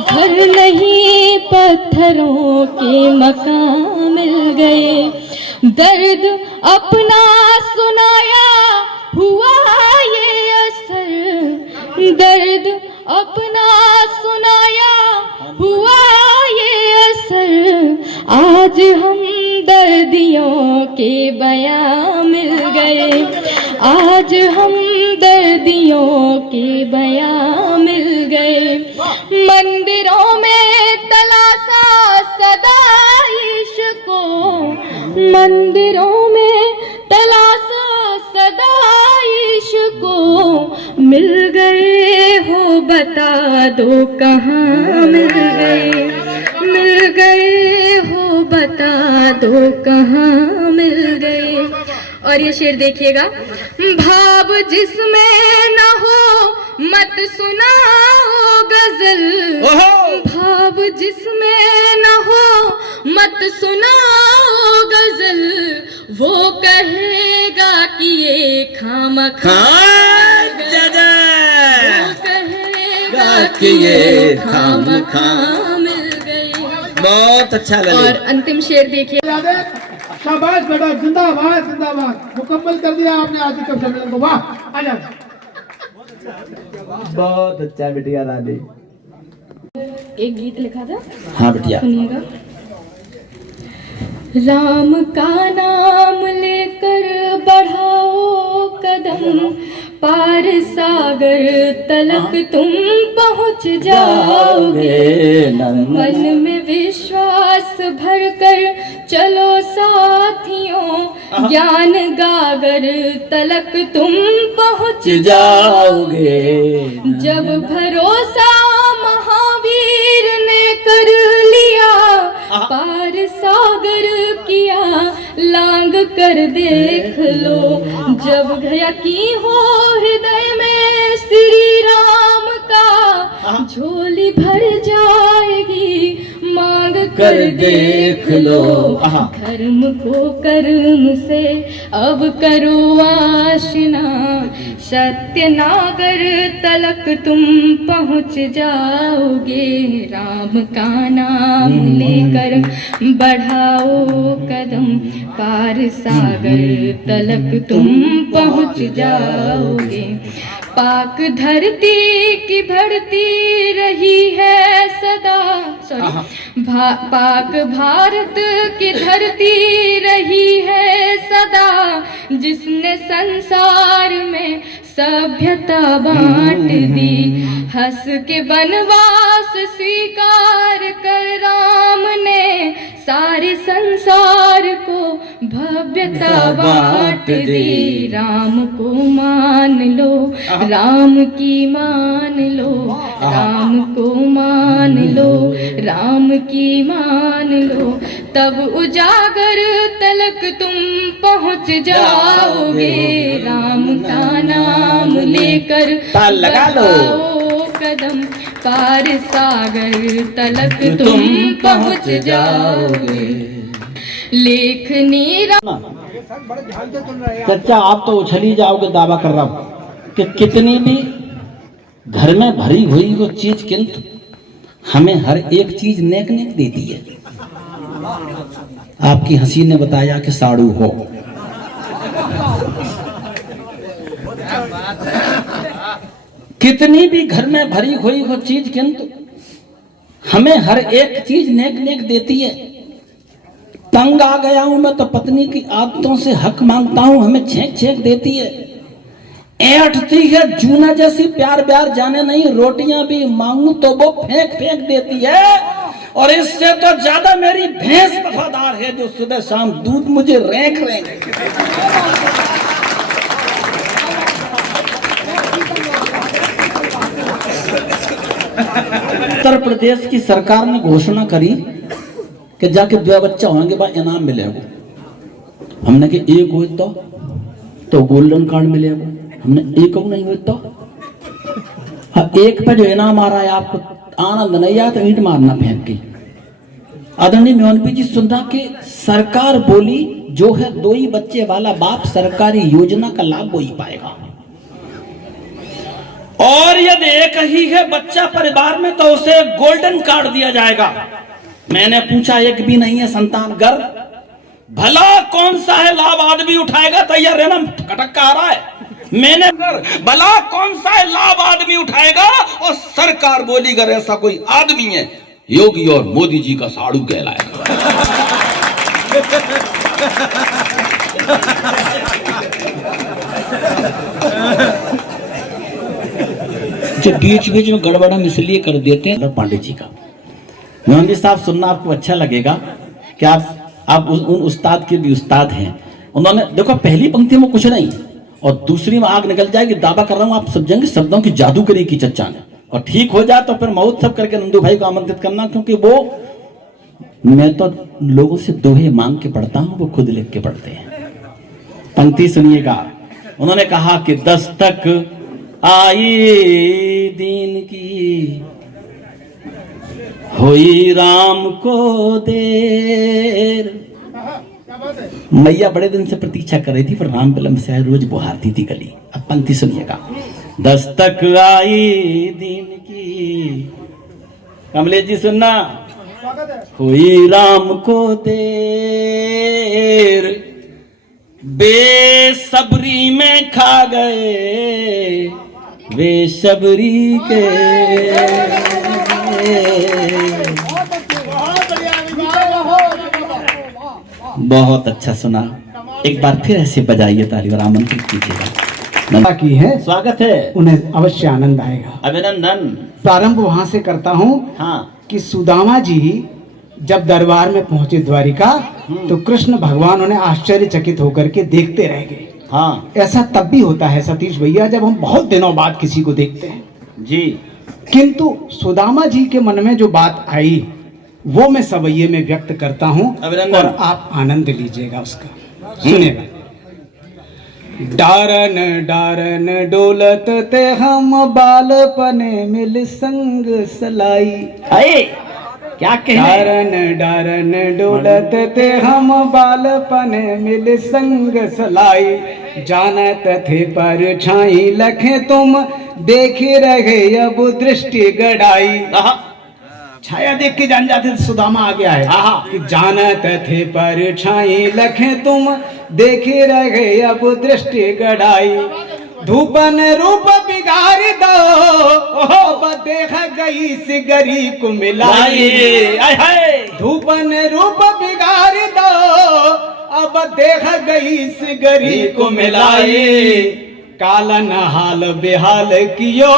घर नहीं पत्थरों के मकान मिल गए। दर्द अपना सुनाया हुआ ये असर। दर्द अपना सुनाया हुआ ये असर। आज हम दर्दियों के बयां मिल गए। आज हम दर्दियों के बयां मिल गए। मंदिरों में तलाशा सदा इश्क को। मंदिरों में तलाशा सदा इश्क को। मिल गए हो बता दो कहाँ मिल गए। मिल गए हो बता दो कहाँ मिल गए। और ये शेर देखिएगा। भाव जिसमें न हो मत सुनाओ गजल। भाव जिसमें न हो मत सुनाओ गजल। वो कहेगा कि ये खामखा। वो कहेगा कि ये खामखा मिल गई। बहुत अच्छा लगा। और अंतिम शेर देखिए। शाबाश बेटा, जिंदाबाद जिंदाबाद। मुकम्मल कर दिया आपने आज के सम्मेलन को। वाह। आजा। बहुत अच्छा बिटिया लाली। एक गीत लिखा था, हाँ बिटिया सुनिएगा। राम का नाम लेकर बढ़ाओ कदम। पार सागर तलक तुम पहुंच जाओगे। मन में विश्वास भरकर चलो साथियों। ज्ञान गागर तलक तुम पहुंच जाओगे। जब भरोसा महावीर ने कर लिया। पार सागर किया लांग कर देख लो। जब गया की हो हृदय में श्री राम का। झोली भर जाएगी मांग कर देख लो। धर्म को कर्म से अब करो आशना। सत्य नागर तलक तुम पहुंच जाओगे। राम का नाम लेकर बढ़ाओ कदम। पार सागर तलक तुम पहुंच जाओगे। पाक धरती की बढ़ती रही है सदा। पाक भारत की धरती रही है सदा। जिसने संसार में सभ्यता बांट दी। हंस के वनवास स्वीकार कर राम ने सारे संसार को भव्यता बांट दी। राम को मान लो, राम की मान लो। राम को मान लो, राम की मान लो। तब उजागर तलक तुम पहुंच जाओगे। राम का नाम लेकर बढ़ाओ कदम। पार सागर तलक तुम पहुंच जाओगे। लेखनी चचा आप तो उछल ही जाओगे, दावा कर रहा हूँ। कि कितनी भी घर में भरी हुई वो चीज किंतु हमें हर एक चीज नेक नेक देती है। आपकी हंसी ने बताया कि साड़ू हो, कितनी भी घर में भरी हुई हो चीज किंतु हमें हर एक चीज नेक नेक देती है। तंग आ गया हूं मैं तो पत्नी की आदतों से हक मांगता हूं, हमें छेक छेक देती है। ऐंठती है जूना जैसी, प्यार ब्यार जाने नहीं, रोटियां भी मांगू तो वो फेंक फेंक देती है। और इससे तो ज्यादा मेरी भैंस वफादार है जो सुबह शाम दूध मुझे रेंक रेंक। उत्तर प्रदेश की सरकार ने घोषणा करी कि जाके 2 बच्चा होंगे बाद इनाम मिलेगा। हमने कि एक हो तो गोल्डन कार्ड मिलेगा, हमने एक को नहीं हो तो हाँ, एक पे जो इनाम आ रहा है आपको आनंद नहीं आया तो ईंट मारना फेंक के। आदरणीय मोहनपी जी सुनना कि सरकार बोली जो है 2 ही बच्चे वाला बाप सरकारी योजना का लाभ वो ही पाएगा, और यदि एक ही है बच्चा परिवार में तो उसे गोल्डन कार्ड दिया जाएगा। मैंने पूछा एक भी नहीं है संतान गर्भ, भला कौन सा है लाभ आदमी उठाएगा? तैयार रहना, कटक आ रहा है। मैंने भला कौन सा है लाभ आदमी उठाएगा? और सरकार बोली अगर ऐसा कोई आदमी है योगी और मोदी जी का साड़ू कहलाएगा। जो बीच बीच में गड़बड़ हम इसलिए कर देते हैं पांडे जी का। मोहन साहब सुनना आपको अच्छा लगेगा कि आप उन उस्ताद के भी उस्ताद हैं। उन्होंने देखो पहली पंक्ति में कुछ नहीं और दूसरी में आग निकल जाएगी। दावा कर रहा हूं आप समझेंगे शब्दों की जादूगरी की चर्चा ने, और ठीक हो जाए तो फिर महोत्सव करके नंदू भाई को आमंत्रित करना, क्योंकि वो मैं तो लोगों से दोहे मांग के पढ़ता हूं, वो खुद लिख के पढ़ते हैं। पंक्ति सुनिएगा। उन्होंने कहा कि दस्तक आई दीन की होई राम को देर। मैया बड़े दिन से प्रतीक्षा कर रही थी पर राम विलंब से रोज बुहारती थी गली। अब पंक्ति सुनिएगा। दस्तक आई दीन की, कमलेश जी सुनना, हुई राम को देर, बेसब्री में खा गए बेसब्री के। बहुत अच्छा सुना, एक बार फिर ऐसे बजाइए ताली और आमंत्रित कीजिएगा। की है, स्वागत है, उन्हें अवश्य आनंद आएगा। अभिनंदन। प्रारंभ वहां से करता हूँ हाँ, कि सुदामा जी जब दरबार में पहुंचे द्वारिका तो कृष्ण भगवान उन्हें आश्चर्यचकित होकर के देखते रह गए। हाँ, ऐसा तब भी होता है सतीश भैया जब हम बहुत दिनों बाद किसी को देखते हैं जी। किंतु सुदामा जी के मन में जो बात आई वो मैं सवैये में व्यक्त करता हूँ और आप आनंद लीजिएगा उसका। सुनिएगा। डारन डारन डोलत ते हम बालपने मिल संग सलाई। अरे क्या कहे? डारन डारन डोलत ते हम बालपने मिल संग सलाई। जानत थे पर छाई लखे तुम देख रहे अब दृष्टि गड़ाई। छाया देख के जान जाते थे सुदामा आ गया है कि जानत थे पर छाई लखे तुम देखे रह गए अब दृष्टि गड़ाई। धूपन रूप बिगाड़ दो अब देख गई सिगरी को मिलाई। धूपन रूप बिगाड़ दो अब देख गई सिगरी को मिलाई। कालन हाल बेहाल कियो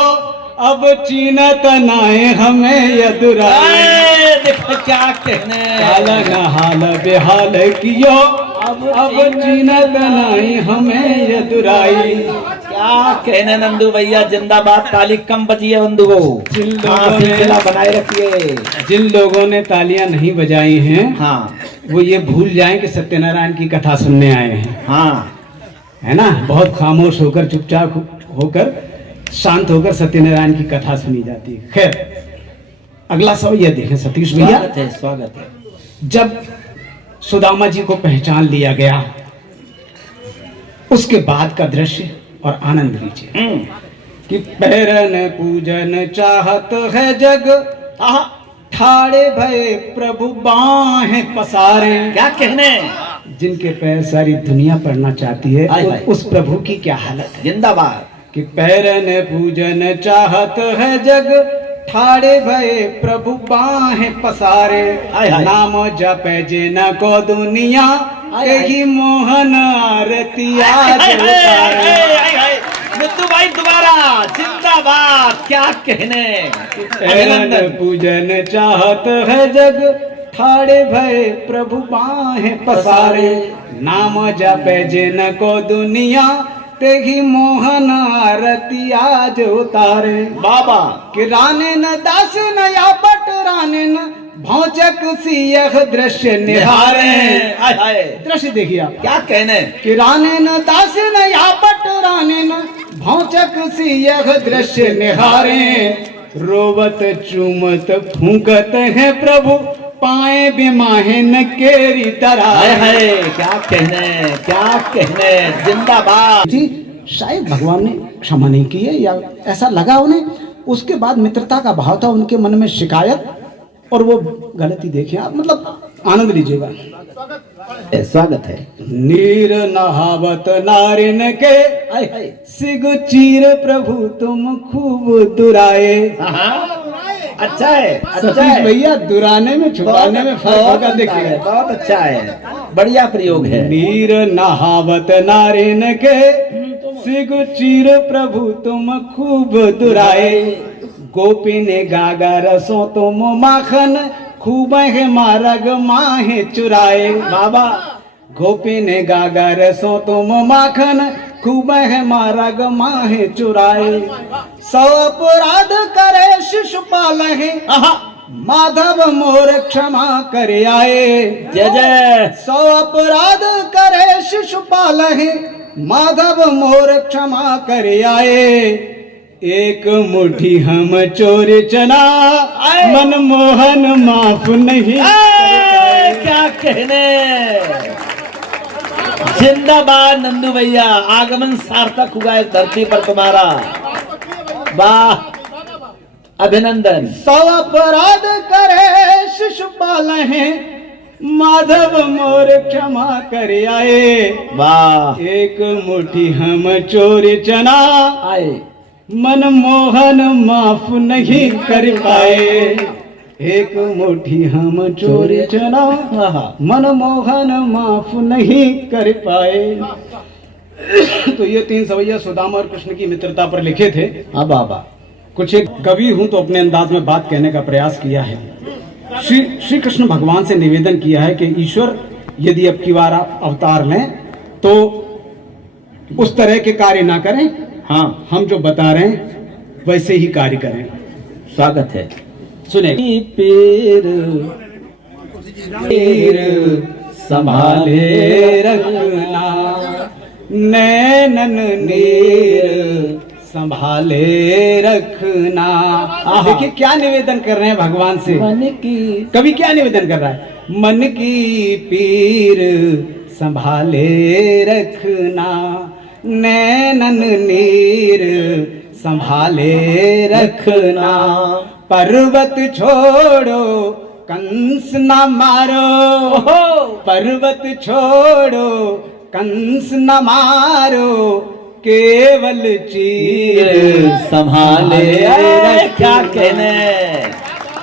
अब चीनत नाए हमें यदुराई। देखो क्या कहने, कालन हाल बेहाल कियो अब चीनत नाए हमें यदुराई। क्या कहने नंदू भैया, जिंदाबाद। ताली कम बजी है बंधु को, बनाए रखिए। जिन लोगों ने तालियां नहीं बजाई हैं हाँ, वो ये भूल जाएं कि सत्यनारायण की कथा सुनने आए हैं। हाँ, है ना, बहुत खामोश होकर चुपचाप होकर शांत होकर सत्यनारायण की कथा सुनी जाती है। खैर अगला सवाल यह देखें सतीश भैया। स्वागत है, स्वागत है। जब सुदामा जी को पहचान लिया गया उसके बाद का दृश्य और आनंद लीजिए कि पैरन पूजन चाहत है जग, ठाड़े भय प्रभु बाहें पसारे। क्या कहने, जिनके पैर सारी दुनिया पढ़ना चाहती है, उस प्रभु की क्या हालत है। जिंदाबाद। कि पैरन पूजन चाहत है जग, ठाड़े भय प्रभु बाहें पसारे। नाम जपे जिन को दुनिया, यही मोहन आरती आज उतारे। मुद्दू भाई दोबारा जिंदाबाद। क्या कहने, पैरन पूजन चाहत है जग, ठाड़े भय प्रभु बाहें पसारे। नाम जपे जिन को दुनिया, तेही मोहन आरती आज उतारे। बाबा कि राने न दास न या पट, राने न भौचक सी यह दृश्य निहारे। दृश्य देखिए आप। क्या कहने, कि राने न दास न या पट, राने न भौचक सी यह दृश्य निहारे। रोवत चूमत फूंकत है प्रभु, पाए बिमाहे न केरी तरह। क्या कहने, क्या कहने, जिंदाबाद। जी शायद भगवान ने क्षमा नहीं की है या ऐसा लगा उन्हें। उसके बाद मित्रता का भाव था उनके मन में, शिकायत और वो गलती देखिए आप, मतलब आनंद लीजिएगा। स्वागत है। नीर नहावत नारिन के, सिग चीर प्रभु तुम खूब दुराए। अच्छा है, अच्छा सतीश है भैया, दुराने में छुपाने में फर्क होगा, देखिए। बहुत अच्छा है, बढ़िया प्रयोग है। नीर नहावत नारिन के, सिग चीर प्रभु तुम खूब दुराए। गोपी ने गागा रसों तुम माखन, खूब है मारग माहे चुराए। बाबा गोपी ने गागा रसों तुम माखन, खूब है मारग माहे चुराए। सौ अपराध करे शिशुपाल है, माधव मोर क्षमा कर आए। जय जय। सौ अपराध करे शिशुपाल है, माधव मोर क्षमा कर आए। एक मुट्ठी हम चोर चना, मनमोहन माफ नहीं। क्या कहने, जिंदाबाद नंदू भैया। आगमन सार्थक हुआ है धरती पर तुम्हारा। वाह, अभिनंदन। सौ अपराध करे शिशुपाल है, माधव मोर क्षमा कर आए। वाह, एक मुट्ठी हम चोर चना, आए मनमोहन माफ नहीं कर पाए। एक मुट्ठी हम चोर चना, मनमोहन माफ नहीं कर पाए। तो ये 3 सवैया सुदामा और कृष्ण की मित्रता पर लिखे थे। अब बाबा कुछ एक कवि हूं तो अपने अंदाज में बात कहने का प्रयास किया है। श्री कृष्ण भगवान से निवेदन किया है कि ईश्वर यदि अब की बार आप अवतार लें तो उस तरह के कार्य ना करें। हाँ, हम जो बता रहे हैं वैसे ही कार्य करें। स्वागत है। सुने। पीर संभाले रखना, नैनन नीर संभाले रखना। देखिए क्या निवेदन कर रहे हैं भगवान से। मन की कवि क्या निवेदन कर रहा है, मन की पीर संभाले रखना, नैनन नीर संभाले रखना। पर्वत छोड़ो कंस न मारो, पर्वत छोड़ो कंस न मारो, केवल चीर संभाले। क्या कहने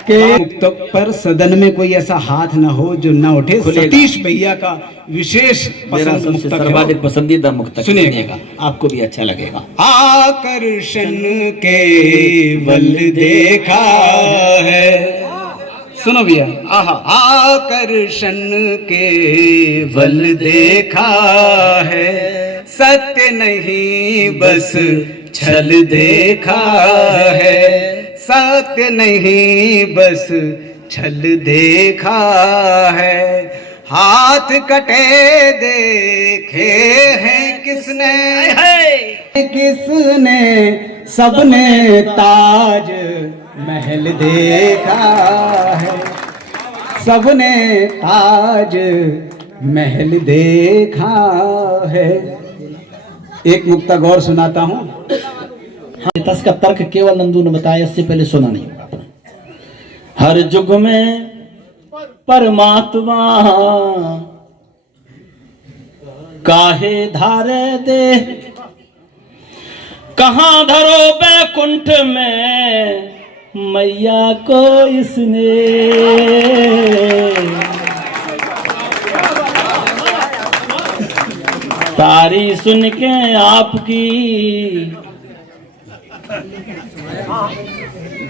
के मुक्त पर सदन में कोई ऐसा हाथ न हो जो न उठे। सतीश भैया का विशेष सर्वाधिक पसंदीदा मुक्तक सुनिएगा, आपको भी अच्छा लगेगा। आकर्षण के बल देखा है। सुनो भैया, आकर्षण के बल देखा है, सत्य नहीं बस छल देखा है, सत्य नहीं बस छल देखा है। हाथ कटे देखे हैं किसने, किसने, सबने ताज महल देखा है, सबने ताज महल देखा है। एक मुक्ता गौर सुनाता हूँ। तस का तर्क केवल नंदू ने बताया, इससे पहले सुना नहीं होगा आपने। हर युग में परमात्मा काहे धारे दे, कहाँ धरो बैकुंठ में मैया को इसने। तारी सुन के आपकी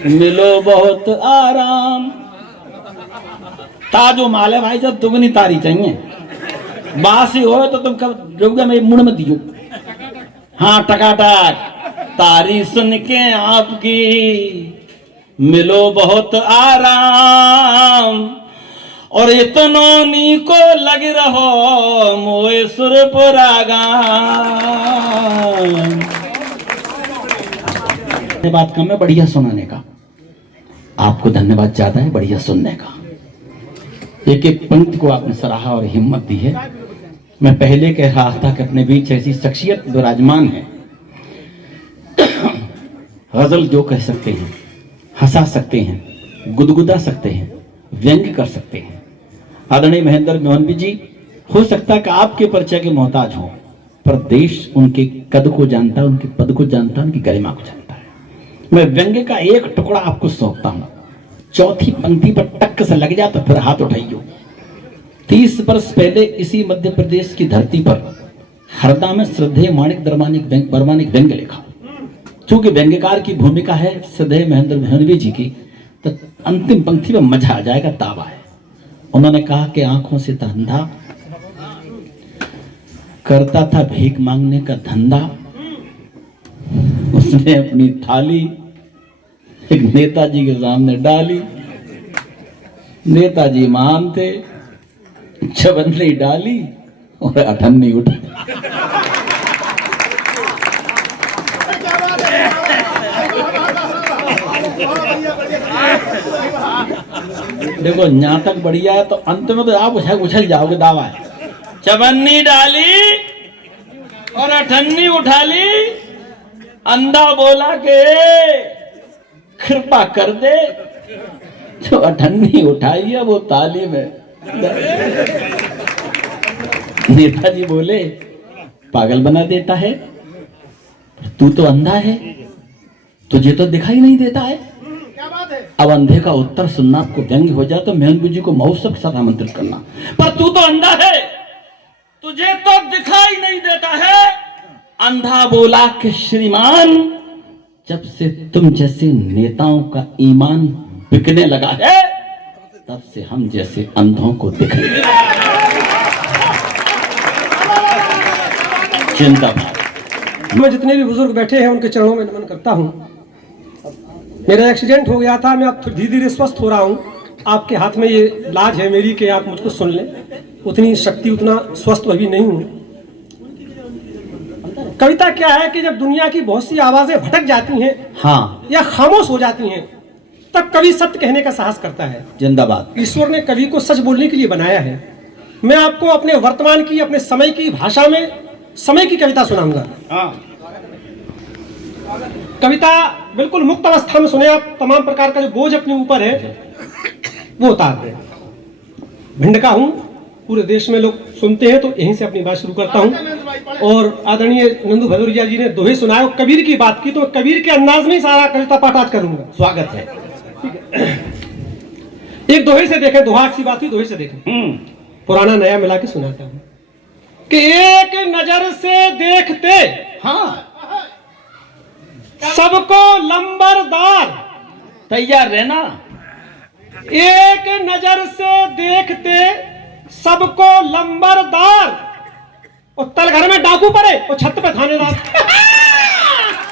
मिलो बहुत आराम। ताजो माल है भाई, जब दुगनी तारी चाहिए। बासी हो तो तुम कब डूब गए, मेरे मुंह में दियो। हाँ टकाटक तारी सुन के आपकी मिलो बहुत आराम, और इतनों नी को लग रहो मोए सुरपुरागा। बात कम है बढ़िया सुनाने का, आपको धन्यवाद ज्यादा है बढ़िया सुनने का। एक एक पंक्ति को आपने सराहा और हिम्मत दी है। मैं पहले कह रहा था कि अपने बीच ऐसी शख्सियत विराजमान है, गजल जो कह सकते हैं, हंसा सकते हैं, गुदगुदा सकते हैं, व्यंग कर सकते हैं। आदरणीय महेंद्र मोहन जी, हो सकता है कि आपके परिचय के मोहताज हो, पर देश उनके कद को जानता है, उनके पद को जानता है, उनकी गरिमा को जानता है। मैं व्यंग्य का एक टुकड़ा आपको सौंपता हूं, चौथी पंक्ति पर टक से लग जाए तो फिर हाथ उठाइयो। 30 वर्ष पहले इसी मध्य प्रदेश की धरती पर हरदा में श्रद्धेय माणिक वर्मा ने व्यंग्य लिखा। चूंकि व्यंग्यकार की भूमिका है श्रद्धेय महेंद्र मोहन जी की, तो अंतिम पंक्ति में मजा आ जाएगा, दावा है। उन्होंने कहा कि आंखों से था अंधा, करता था भीख मांगने का धंधा, उसने अपनी थाली एक नेताजी के सामने डाली। नेताजी महान थे, छबन्नी डाली और अठन्नी उठी। देखो यहां तक बढ़िया है, तो अंत में तो आप उछल जाओगे, दावा है। चबन्नी डाली और अठन्नी उठा ली, अंधा बोला के कृपा कर दे, जो अठन्नी उठाई है वो ताली में। नेताजी बोले पागल बना देता है, तू तो अंधा है, तुझे तो दिखाई नहीं देता है। अब अंधे का उत्तर सुनना आपको व्यंग्य हो जाए तो मेहनबू जी को महोत्सव के साथ आमंत्रित करना। पर तू तो अंधा है, तुझे तो दिखाई नहीं देता है। अंधा बोला कि श्रीमान, जब से तुम जैसे नेताओं का ईमान बिकने लगा है, तब से हम जैसे अंधों को दिखने लगा। चिंता मैं जितने भी बुजुर्ग बैठे हैं उनके चरणों में नमन करता हूं। मेरा एक्सीडेंट हो गया था, मैं अब धीरे धीरे स्वस्थ हो रहा हूं। आपके हाथ में ये लाज है मेरी कि आप मुझको सुन लें, उतनी शक्ति, उतना स्वस्थ अभी नहीं हूं। कविता क्या है कि जब दुनिया की बहुत सी आवाजें भटक जाती हैं, हाँ, या खामोश हो जाती हैं, तब कवि सत्य कहने का साहस करता है। जिंदाबाद। ईश्वर ने कवि को सच बोलने के लिए बनाया है। मैं आपको अपने वर्तमान की, अपने समय की भाषा में समय की कविता सुनाऊंगा। कविता बिल्कुल मुक्त अवस्था में सुने आप, तमाम प्रकार का जो बोझ अपने ऊपर है वो उतार दे। भिंड का हूं, पूरे देश में लोग सुनते हैं, तो यहीं से अपनी बात शुरू करता हूं। और आदरणीय नंदू भदौरिया जी ने दोहे सुनाए, कबीर की बात की, तो कबीर के अंदाज में ही सारा कविता पाठ आज करूंगा। स्वागत है। एक दोहे से देखें, दोहा की बात हुई, दोहे से देखें, पुराना नया मिला के सुनाता हूं कि एक नजर से देखते, हाँ, सबको लंबरदार, तैयार रहना। एक नजर से देखते सबको लंबरदार, और तलघर में डाकू पड़े और छत पे थानेदार।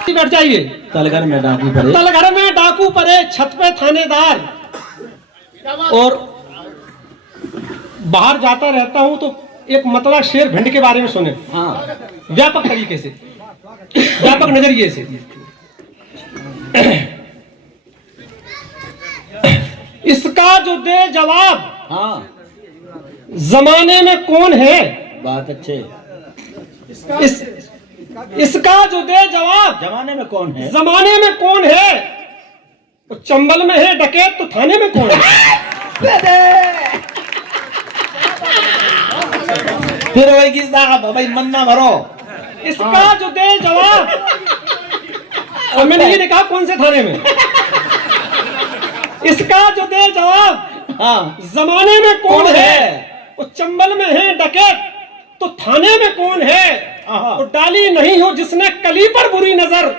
बैठ जाइए। तलघर में डाकू पड़े, तलघर में डाकू पड़े, छत पे थानेदार। और बाहर जाता रहता हूं तो एक मतला शेर भिंड के बारे में सुने, हाँ, व्यापक तरीके से, व्यापक नजरिए से। इसका जो दे जवाब, हाँ, जमाने में कौन है, बात अच्छे। इसका जो दे जवाब, जमाने में कौन है? जमाने में कौन है? वो चंबल में है डकैत तो थाने में कौन है? फिर वही साहब भाई मन्ना भरो। इसका जो दे जवाब, और मैंने ये देखा कौन से थाने में। इसका जो दे जवाब, हाँ, जमाने में कौन है? वो चंबल में है डकैत तो थाने में कौन है? वो डाली नहीं हो जिसने कली पर बुरी नजर,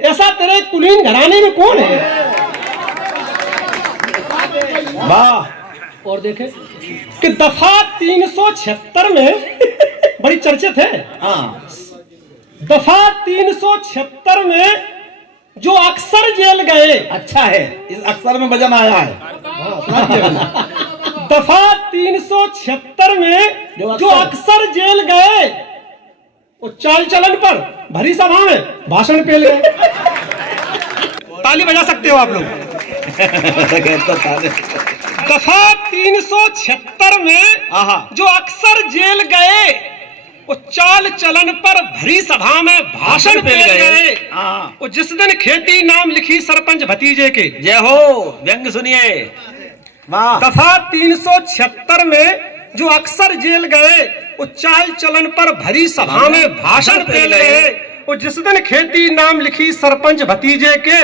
ऐसा तेरे कुलीन घराने में कौन है? वाह। और देखे कि दफा 376 में बड़ी चर्चित है। हाँ, दफा 376 में जो अक्सर जेल गए, अच्छा है, इस अक्सर में वजन आया है। दफा 376 में जो अक्सर जेल गए, वो चाल चलन पर भरी सभा में भाषण पेल गए। ताली बजा सकते हो आप लोग। दफा 376 में जो अक्सर जेल गए, वो चाल चलन पर भरी सभा में भाषण पेल गए। वो जिस दिन खेती नाम लिखी सरपंच भतीजे के, जय हो, व्यंग सुनिए। वाह। दफा 376 में जो अक्सर जेल गए, वो चाल चलन पर भरी सभा में भाषण पेल गए। वो जिस दिन खेती नाम लिखी सरपंच भतीजे के,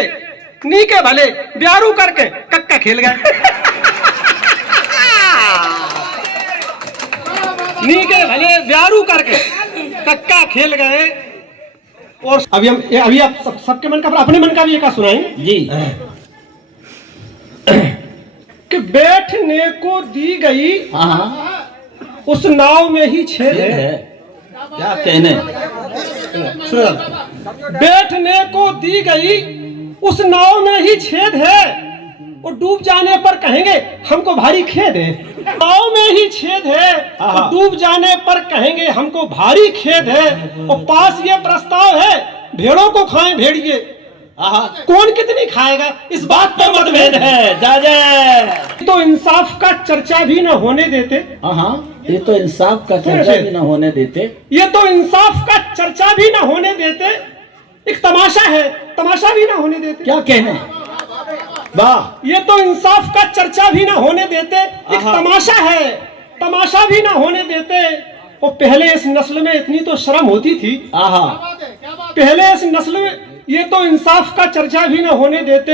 नी के भले ब्यारू करके कक्का खेल गए। नी के भले ब्यारू करके कक्का खेल गए। और अभी आप सबके मन का, अपने मन का भी एक सुनाई जी। कि बैठने को दी गई उस नाव में ही छेद है। क्या कहने? बैठने को दी गई उस नाव में ही छेद है, वो डूब जाने पर कहेंगे हमको भारी खेद है। नाव में ही छेद है, वो डूब जाने पर कहेंगे हमको भारी खेद है। और पास ये प्रस्ताव है, भेड़ों को खाएं भेड़िए, कौन कितनी खाएगा इस बात पर मतभेद है। जाजे तो इंसाफ का चर्चा भी न होने देते। ये तो इंसाफ का चर्चा भी न होने देते। ये तो इंसाफ का चर्चा भी न होने देते। एक तमाशा है, तमाशा भी न होने देते। क्या कहने? वाह। ये तो इंसाफ का चर्चा भी न होने देते। एक तमाशा है, तमाशा भी न होने देते। वो पहले इस नस्ल में इतनी तो शर्म होती थी। पहले इस नस्ल में, ये तो इंसाफ का चर्चा भी न होने देते।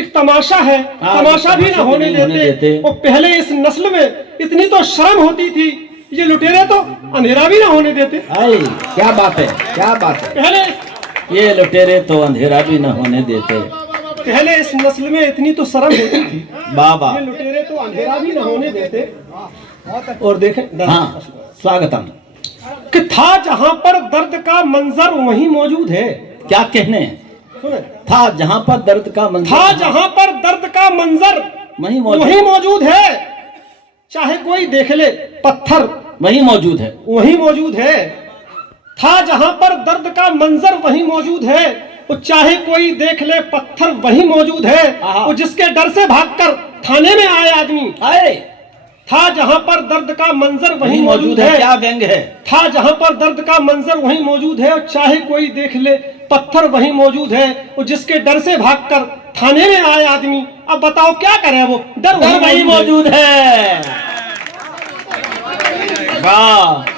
एक तमाशा है, तमाशा भी न होने देते। वो पहले इस नस्ल में इतनी तो शर्म होती थी। ये लुटेरे तो अंधेरा भी न होने देते। क्या बात है, क्या बात है। पहले ये लुटेरे तो अंधेरा भी न होने देते। पहले इस नस्ल में इतनी तो शर्म होती थी। बाबा। ये लुटेरे तो अंधेरा भी न होने देते। और देखें, हाँ, स्वागतम। कि था जहां पर दर्द का मंजर वहीं मौजूद है। क्या कहने? था जहां पर दर्द का मंजर, था जहां पर दर्द का मंजर वहीं मौजूद है। चाहे कोई देख ले पत्थर वहीं मौजूद है, वहीं मौजूद है। था जहां पर दर्द का मंजर वहीं मौजूद है। वो चाहे कोई देख ले पत्थर वहीं मौजूद है। वो जिसके डर से भागकर थाने में आए आदमी आए। था जहां पर दर्द का मंजर वहीं मौजूद है। क्या व्यंग है? था जहां पर दर्द का मंजर वहीं मौजूद है। और चाहे कोई देख ले पत्थर वहीं मौजूद है। वो जिसके डर से भागकर थाने में आए आदमी, अब बताओ क्या करे, वो डर वहीं मौजूद है।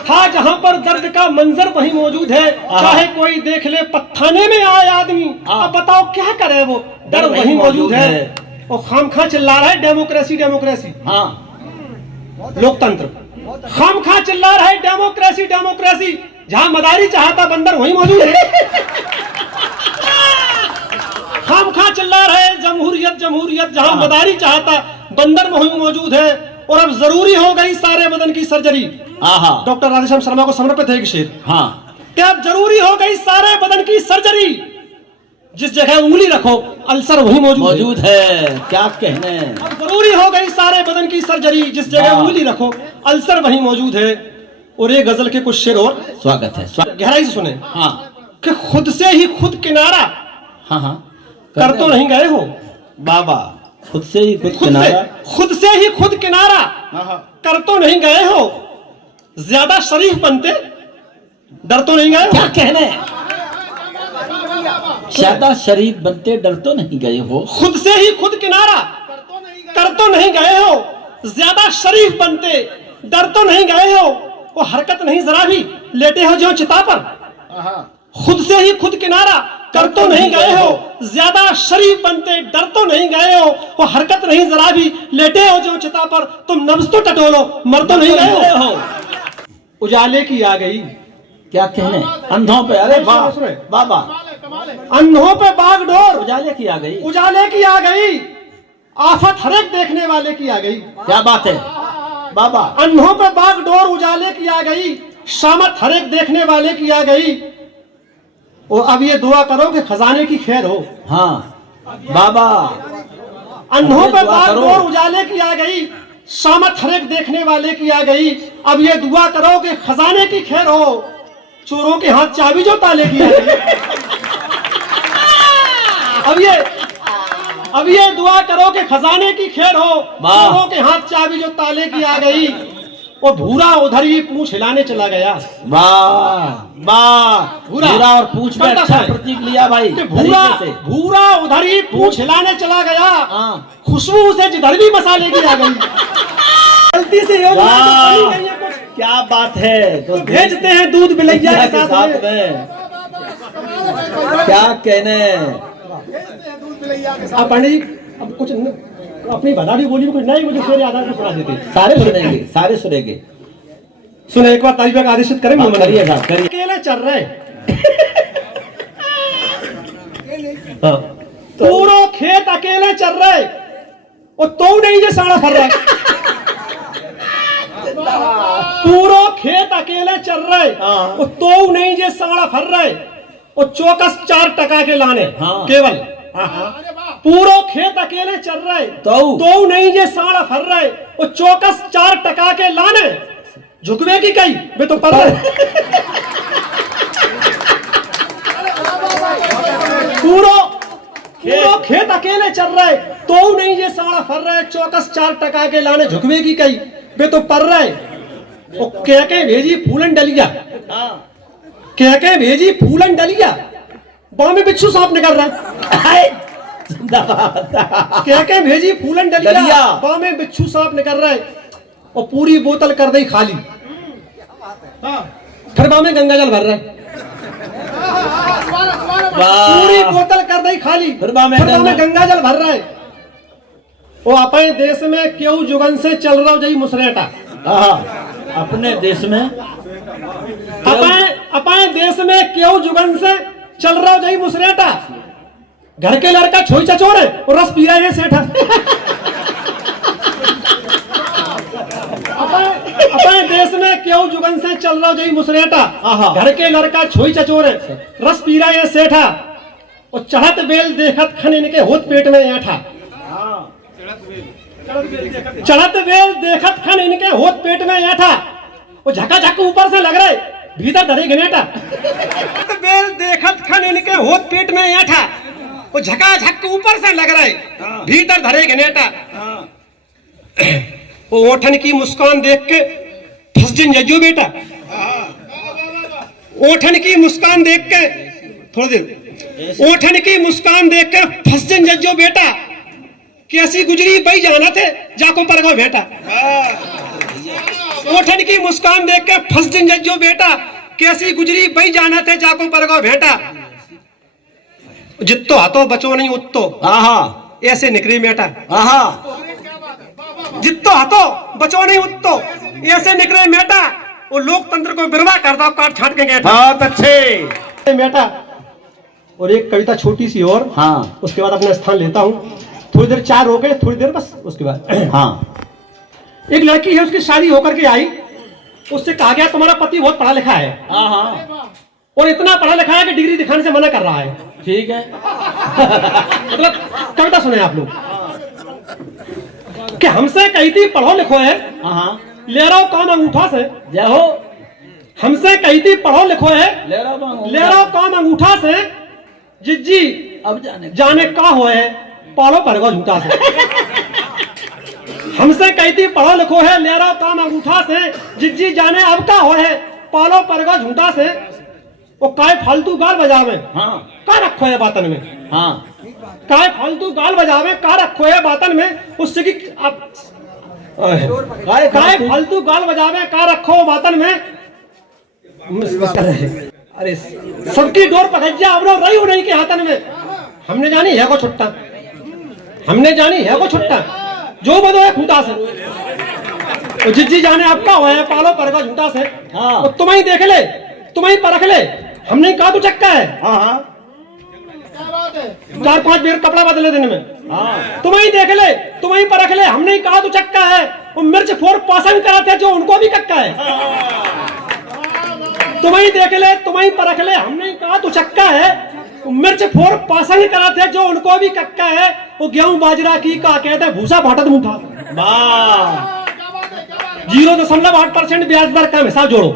था जहां पर दर्द का मंजर वहीं मौजूद है। चाहे कोई देख ले थाने में आए आदमी, अब बताओ क्या करे, वो डर वहीं मौजूद है। और खामखा चिल्ला रहा है डेमोक्रेसी, डेमोक्रेसी। लोकतंत्र खामखा चिल्ला रहा है डेमोक्रेसी, डेमोक्रेसी। जहां मदारी चाहता बंदर वहीं मौजूद है। खामखा चिल्ला रहा है जमहूरियत, जमहूरियत। जहां मदारी चाहता बंदर वहीं मौजूद है। और अब जरूरी हो गई सारे बदन की सर्जरी। डॉक्टर राधेश्याम शर्मा को समर्पित है एक शेर। क्या अब जरूरी हो गई सारे बदन की सर्जरी, जिस जगह उंगली रखो अल्सर वहीं मौजूद है। क्या कहने? अब जरूरी हो गई सारे बदन की सर्जरी, जिस जगह उंगली रखो अल्सर वहीं मौजूद है। और ये गजल के कुछ शेर और। स्वागत है, गहराई से सुने। कि खुद से ही खुद किनारा कर तो नहीं गए हो बाबा। खुद से ही खुद किनारा, खुद से ही खुद किनारा कर तो नहीं गए हो। ज्यादा शरीफ बनते डर तो नहीं गए हो। क्या कहने? ज्यादा शरीफ बनते डर तो नहीं गए हो? खुद से ही खुद किनारा कर तो नहीं गए हो, ज्यादा शरीफ बनते डर तो नहीं गए हो, वो हरकत नहीं जरा भी लेटे हो जो चिता पर। खुद से ही खुद किनारा कर तो नहीं गए हो, ज्यादा शरीफ बनते डर तो नहीं गए हो, वो हरकत नहीं जरा भी लेटे हो जो चिता पर, तुम नब्ज तो टटोलो मर तो नहीं गए हो। उजाले की आ गई, क्या कहने अंधों पे, अरे वाह बाबा, अंधों पे बागडोर, उजाले की आ गई, उजाले की आ गई, आफत हरेक देखने वाले की आ गई। क्या बात है बाबा, अंधों पे बागडोर उजाले की आ गई, शामत हरेक देखने वाले की आ गई। और अब ये दुआ करो कि खजाने की खैर हो। हाँ बाबा, अंधों पे बागडोर उजाले की आ गई, शामत हरेक देखने वाले की आ गई। अब ये दुआ करो कि खजाने की खैर हो, चोरों के हाथ चाबी जो ताले की आ गई। अब ये दुआ करो कि खजाने की खैर हो, चोरों के हाथ चाबी जो ताले की आ गई। वो भूरा उधर ही पूंछ हिलाने चला गया। वाह वाह, भूरा और पूंछ में अच्छा प्रतीक लिया भाई। भूरा उधर ही पूंछ हिलाने चला गया, खुशबू उसे जिधर भी मसाले की आ गई। गलती से क्या बात है, तो भेजते हैं दूध बिलैया के साथ में। क्या कहने आप पंडित जी, अब कुछ अपनी बता भी बोली, कुछ नहीं, मुझे शेर याद आ सुना देते। सारे सुनेंगे, सारे सुनेंगे। सुने एक बार तारीफ का आदेशित करेंगे। करिए साहब, करिए। अकेले चल रहे पूरा खेत अकेले चल रहे, और तो नहीं ये साड़ा फर रहा। पूरा खेत अकेले चल रहे, और तो नहीं ये साड़ा फर रहे, और चौकस 4 टका के लाने केवल। पूरा खेत अकेले चल रहे, तो नहीं ये साड़ा फर रहे, और चौकस 4 टका के लाने। झुकवे की कई वे तो पर रहे। पूरा खेत अकेले चल रहे, तो नहीं ये साड़ा फर रहे, चौकस 4 टका के लाने। झुकवे की कई वे तो पर रहे। और कह के भेजी फूलन डलिया, कह के भेजी फूलन डलिया, बाह में बिच्छू सांप निकल रहा है। कह के भेजी फूलन डलिया, बाह में बिच्छू सांप निकल रहा है। और पूरी बोतल कर दी खाली, फिर बाह में गंगा जल भर रहा है। पूरी बोतल कर दी खाली, फिर बाह में गंगा जल भर रहा है। वो अपने देश में क्यों जुगन से चल रहा हो जाई मुसरेटा। अपने देश में, अपने देश में क्यों जुगन से चल रहा हो जाई मुसरेटा। घर के लड़का छोई चचोर है और रस पी रहा है सेठा। अपने देश में क्यों जुगन से चल रहा हो जाई मुसरेटा। घर के लड़का छोई चचोर है, रस पी रहा है सेठा। और चढ़त बेल देखत खन इनके होत पेट में ऐठा। चढ़त बेल देखत खन इनके होत पेट में ऐठा। वो झका झक ऊपर से लग रहे, भीतर धरे गनेटा। बेल देखत खन इनके होत पेट में ऐठा। वो झका झक ऊपर से लग रहे, भीतर धरे गनेटा। वो ओठन की मुस्कान देख के फंस जिन जजो बेटा। ओठन की मुस्कान देख के, थोड़ी देर, ओठन की मुस्कान देख के फंस जिन जजो बेटा। कैसी गुजरी बई जाना थे जाको परगो बेटा। ओठन की मुस्कान देख के फंस जिन जजो बेटा। कैसी गुजरी बई जाना थे जाको परगो बेटा। जित्तो हाथों बचो नहीं उत्तो, ऐसे निकली बेटा। जित्तो हाथों बचो नहीं उत्तो, ऐसे निकले बेटा। वो लोकतंत्र को बिरवा कर दो, काट छाट के गए। बहुत अच्छे बेटा। और एक कविता छोटी सी और, उसके बाद अपना स्थान लेता हूँ। थोड़ी देर चाय रोके, थोड़ी देर बस, उसके बाद। एक लड़की है, उसकी शादी होकर के आई। उससे कहा गया तुम्हारा पति बहुत पढ़ा लिखा है, और इतना पढ़ा लिखा है कि डिग्री दिखाने से मना कर रहा है। ठीक है। मतलब कविता सुने आप लोग कि हमसे कही थी पढ़ो लिखो है, ले रहा हूं काम अंगूठा से। जय हो। हमसे कही थी पढ़ो लिखो है, ले रहा हूं काम अंगूठा से। जिज्जी अब जाने का हो है, पालो परगो झूठा से। हमसे कही थी पढ़ो लिखो है, ले रहा हूं काम अंगूठा से। जिज्जी जाने अब का हो है, पालो परगो झूठा से। वो काय फालतू गाल बजावे, का रखो है बातन में। हाँ काय फालतू गाल बजावे का रखो है बातन में, उससे कि आप काय फालतू गाल बजावे का रखो बातन में। अरे सबकी डोर पकड़िया अब रही हो नहीं के हाथन में। हमने जानी है को छुट्टा, हमने जानी है को छुट्टा जो बदो है खूटा से। तो जिज्जी जाने आपका हो है पालो पर का झूठा से। हाँ। तो तुम्हें देख ले, तुम्हें परख ले, हमने कहा तू चक्का है। हाँ 4-5 बेर कपड़ा बदले दिन में। हाँ। तुम्हें देख ले, तुम्हें परख ले, हमने कहा तू चक्का है। वो मिर्च फोड़ पासन कराते जो उनको भी कक्का है। तुम्हें देख ले, तुम्हें परख ले, हमने कहा तू चक्का है। वो मिर्च फोड़ पासन कराते जो उनको भी कक्का है। वो गेहूं बाजरा की का कहते भूसा भाटत मुठा। 0.8% ब्याज दर का हिसाब जोड़ो।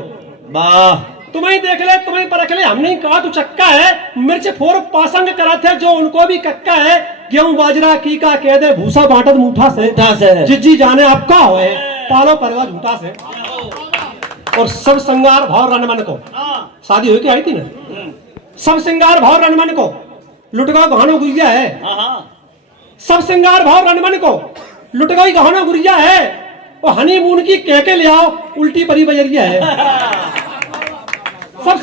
तुम्हें देख ले, तुम्हें परख ले, हमने कहा तू चक्का है। मिर्च फोर पासंग कराते जो उनको भी कक्का है। गेहूं बाजरा की का कह दे भूसा बांटत मुठा से। जिज्जी जाने आपका होए पालो परवा झूठा से। और सब श्रृंगार भाव रणमन को शादी हुई के आई थी ना। सब श्रृंगार भाव रणमन को लुटगा गहनो गुरिया है। सब श्रृंगार भाव रणमन को लुटगा गहनो गुरिया है। और हनीमून की कह के ले आओ उल्टी परी बजरिया है। सब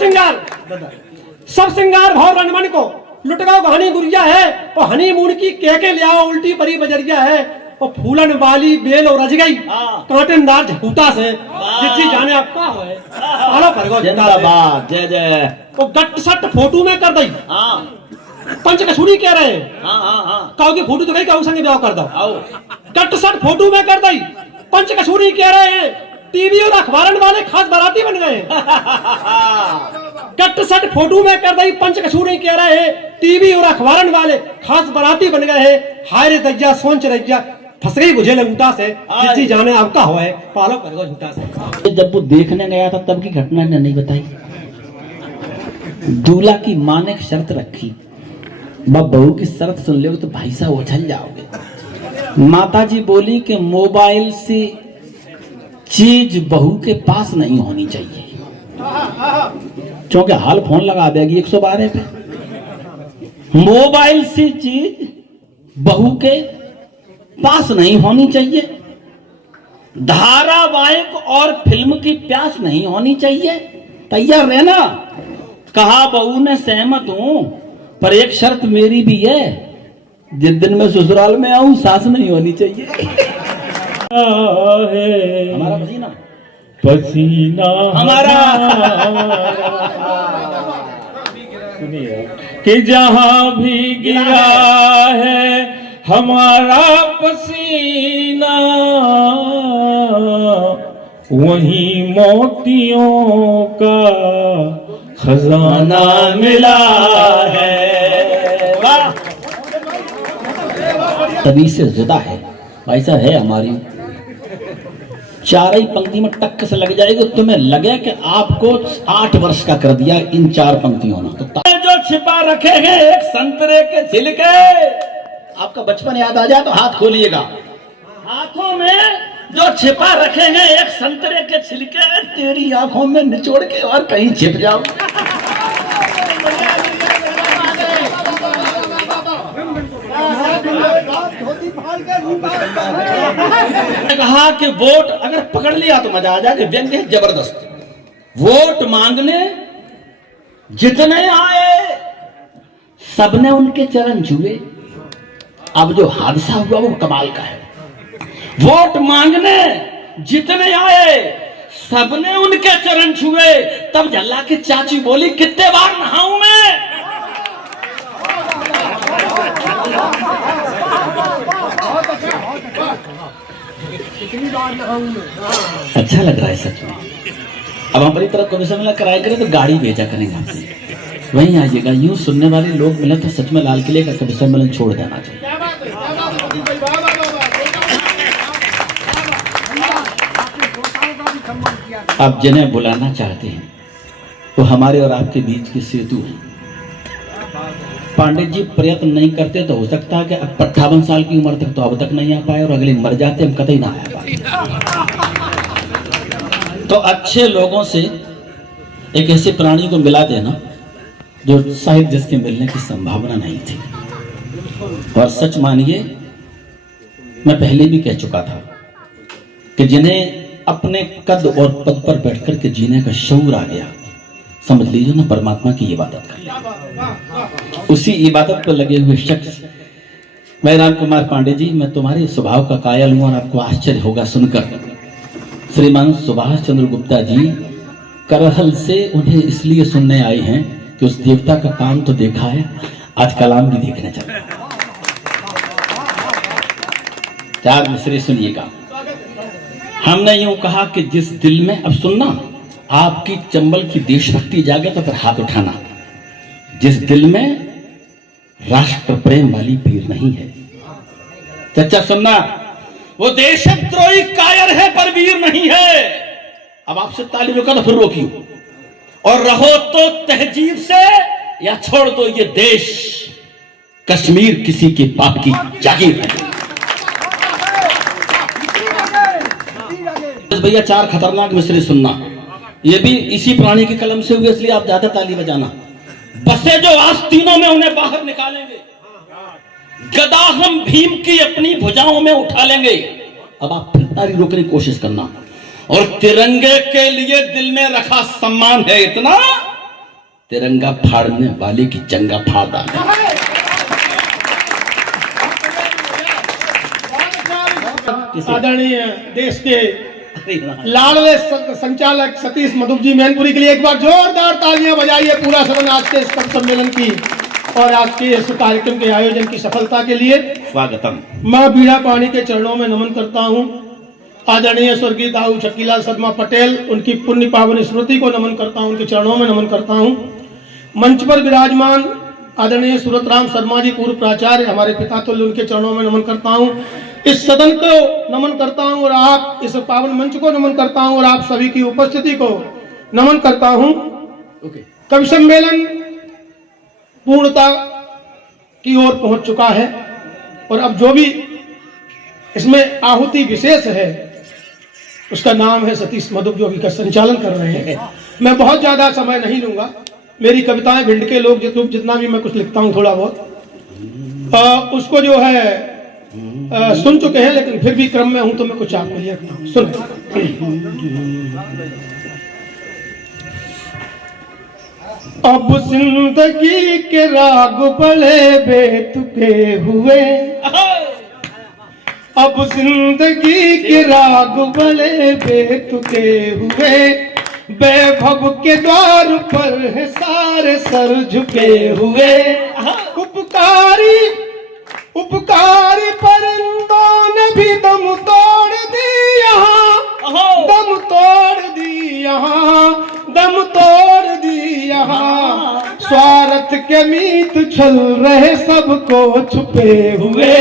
श्रृंगार भाव रणमन को लुटगाओ कहानी गुरिया है। और हनीमून की कह के ले आओ उल्टी परी बजरिया है। और फूलन वाली बेल और रज गई कांटेदार झकूटा से। जिज्जी जाने आपका है पालो परगो जिंदाबाद जय जय। वो गट सट फोटो में कर दई। पंच कछुरी कह रहे हैं। कहो की फोटो तो गई कहू संगे ब्याह कर दो। गट सट फोटो में कर दई पंच कछुरी कह रहे हैं। टीवी और अखबारन वाले खास बाराती बन गए। कट सट फोटो में कर दई पंच कछुरी कह रहे हैं। टीवी और अखबारन वाले खास बाराती बन गए हैं। हाय रे दैया सोच रैया फंस गई बुझे लगूटा से। जिज्जी जाने आपका हो है पालो परगो झूठा से। जब वो देखने गया था तब की घटना ने नहीं बताई। दूल्हा की मां ने शर्त रखी, बहू की शर्त सुन लोगे तो भाई साहब उछल जाओगे। माता जी बोली कि मोबाइल से चीज बहू के पास नहीं होनी चाहिए, क्योंकि हाल फोन लगा देगी 112 पे। मोबाइल से चीज बहू के पास नहीं होनी चाहिए। धारावाहिक और फिल्म की प्यास नहीं होनी चाहिए। तैयार रहना। कहा बहू ने सहमत हूं, पर एक शर्त मेरी भी है, जिस दिन मैं ससुराल में आऊं सास नहीं होनी चाहिए। हमारा पसीना हमारा कि जहां भी गिरा है हमारा पसीना, वहीं मोतियों का खजाना मिला है। तभी से जुदा है भाई साहब है हमारी। चार ही पंक्ति में टक्क से लग जाएगी। तुम्हें लगे कि आपको 8 वर्ष का कर दिया इन 4 पंक्तियों ने। तो जो छिपा रखे हैं एक संतरे के छिलके। आपका बचपन याद आ जाए तो हाथ खोलिएगा। हाथों में जो छिपा रखे हैं एक संतरे के छिलके, तेरी आंखों में निचोड़ के और कहीं छिप जाओ। कहा कि वोट अगर पकड़ लिया तो मजा आ जाए। व्यंग्य है जबरदस्त। वोट मांगने जितने आए सबने उनके चरण छुए। अब जो हादसा हुआ वो कमाल का है। वोट मांगने जितने आए सबने उनके चरण छुए। तब झल्ला की चाची बोली कितने बार नहाऊं मैं। अच्छा लग रहा है सच में। अब हमारी तरफ कभी सम्मेलन कराया करें तो गाड़ी भेजा करेंगे आपसे, वहीं आइएगा। यूं सुनने वाले लोग मिले तो सच में लाल किले का कभी सम्मेलन छोड़ देना चाहिए। आप जिन्हें बुलाना चाहते हैं वो हमारे और आपके बीच की सेतु है। पांडित जी प्रयत्न नहीं करते तो हो सकता है कि 58 साल की उम्र तक तो अब तक नहीं आ पाए और अगले मर जाते हम कतई ना आ पाए। तो अच्छे लोगों से एक ऐसे प्राणी को मिला देना जो शायद जिसके मिलने की संभावना नहीं थी। और सच मानिए, मैं पहले भी कह चुका था कि जिन्हें अपने कद और पद पर बैठकर के जीने का शऊर आ गया, समझ लीजिए ना परमात्मा की इबादत कर ले। उसी इबादत पर लगे हुए शख्स मैं राम कुमार पांडे जी, मैं तुम्हारे स्वभाव का कायल हूं और आपको आश्चर्य होगा सुनकर, श्रीमान सुभाष चंद्र गुप्ता जी करहल से उन्हें इसलिए सुनने आए हैं कि उस देवता का काम तो देखा है, आज कलाम भी देखने चले। चार मिसरे सुनिएगा। हमने यूं कहा कि जिस दिल में, अब सुनना, आपकी चंबल की देशभक्ति जागे तो फिर हाथ उठाना, जिस दिल में राष्ट्र प्रेम वाली पीर नहीं है, चचा सुनना, वो देशद्रोही कायर है पर वीर नहीं है। अब आपसे ताली रोका तो फिर रोकियो, और रहो तो तहजीब से या छोड़ दो ये देश, कश्मीर किसी के बाप की जागीर है। भैया चार खतरनाक मिसरे सुनना, ये भी इसी प्राणी की कलम से हुए, इसलिए आप ज्यादा ताली बजाना। बसे जो आस्तीनों में उन्हें बाहर निकालेंगे, गदा हम भीम की अपनी भुजाओं में उठा लेंगे। अब आप फिर ताली रोकने की कोशिश करना। और तिरंगे के लिए दिल में रखा सम्मान है इतना, तिरंगा फाड़ने वाले की जंगा फाड़ डाले। आदरणीय देश के लाडले संचालक सतीश मधुप जी मैनपुरी के लिए एक बार जोरदार तालियां बजाइए पूरा सदन आज के इस सम्मेलन की और आज के इस कार्यक्रम के आयोजन की सफलता के लिए। स्वागतम। मां बीड़ा पाणी के चरणों में नमन करता हूं। आदरणीय स्वर्गीय दाऊ छक्कीलाल शर्मा पटेल, उनकी पुण्य पावन स्मृति को नमन करता हूं, उनके चरणों में नमन करता हूं। मंच पर विराजमान आदरणीय सूरतराम शर्मा जी पूर्व प्राचार्य, हमारे पिता तुल्य, उनके चरणों में नमन करता हूं। इस सदन को नमन करता हूं और आप इस पावन मंच को नमन करता हूं और आप सभी की उपस्थिति को नमन करता हूं। कवि सम्मेलन पूर्णता की ओर पहुंच चुका है और अब जो भी इसमें आहुति विशेष है उसका नाम है सतीश मधुप, जो अभी का संचालन कर रहे हैं। मैं बहुत ज्यादा समय नहीं लूंगा। मेरी कविताएं भिंड के लोग जितना भी मैं कुछ लिखता हूं थोड़ा बहुत उसको जो है सुन चुके हैं, लेकिन फिर भी क्रम में हूं तो मैं कुछ आपके लिए रखता हूं। सुन। अब जिंदगी के राग बड़े बेतुके हुए, अब जिंदगी के राग बड़े बेतुके हुए, वैभव के द्वार पर है सारे सर झुके हुए। उपकारी परिंदों ने भी दम तोड़ दी यहाँ, दम तोड़ दी यहाँ, दम तोड़ दी यहाँ। स्वार्थ के मीत छल रहे सबको छुपे हुए,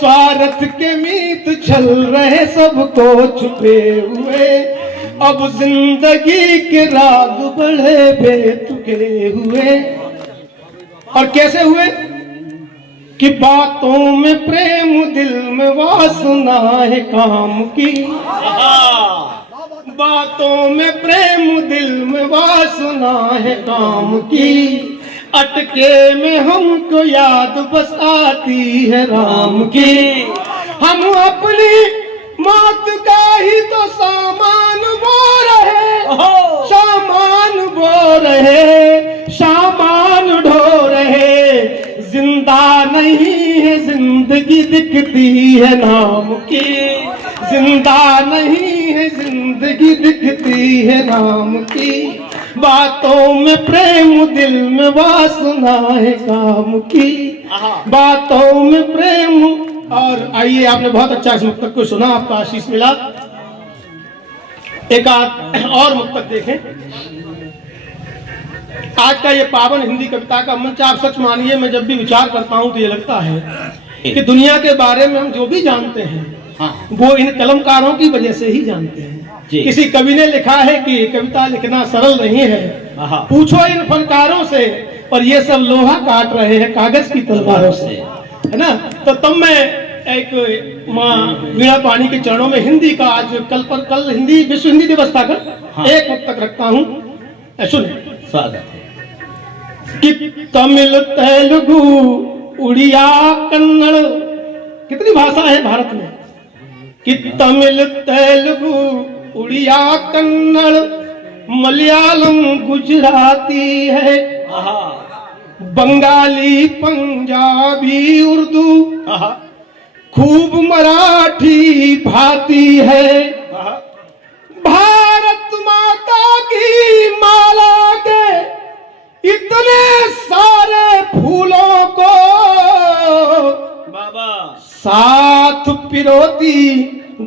स्वार्थ के मीत छल रहे सबको छुपे हुए। अब जिंदगी के राग बढ़े बेतुके हुए। और कैसे हुए कि बातों में प्रेम, दिल में वासना है काम की, बातों में प्रेम, दिल में वासना है काम की। अटके में हमको याद बस आती है राम की। हम अपनी मौत का ही तो सामान बो रहे, सामान बो रहे, सामान ढो रहे। जिंदा नहीं है जिंदगी दिखती है नाम की, जिंदा नहीं है जिंदगी दिखती है नाम की। बातों में प्रेम, दिल में वासना है काम की, बातों में प्रेम। और आइए, आपने बहुत अच्छा इस मुक्तक को सुना, आपका आशीष मिला। एक और मुक्तक देखें। आज का ये पावन हिंदी कविता का मंच, आप सच मानिए, मैं जब भी विचार करता हूं तो ये लगता है कि दुनिया के बारे में हम जो भी जानते हैं वो इन कलमकारों की वजह से ही जानते हैं। किसी कवि ने लिखा है कि कविता लिखना सरल नहीं है, पूछो इन फनकारों से, और ये सब लोहा काट रहे हैं कागज की तलवारों से, है ना। तो तब मैं एक माँ बीड़ा पाणी के चरणों में हिंदी का, आज कल हिंदी विश्व हिंदी दिवस था, एक मुक्तक रखता हूँ, सुनिए। स्वागत है। कि तमिल तेलुगु उड़िया कन्नड़, कितनी भाषा है भारत में, कि तमिल तेलुगु उड़िया कन्नड़ मलयालम गुजराती है, बंगाली पंजाबी उर्दू, खूब मराठी भाती है। भारत माता की माला के इतने सारे फूलों को साथ पिरोती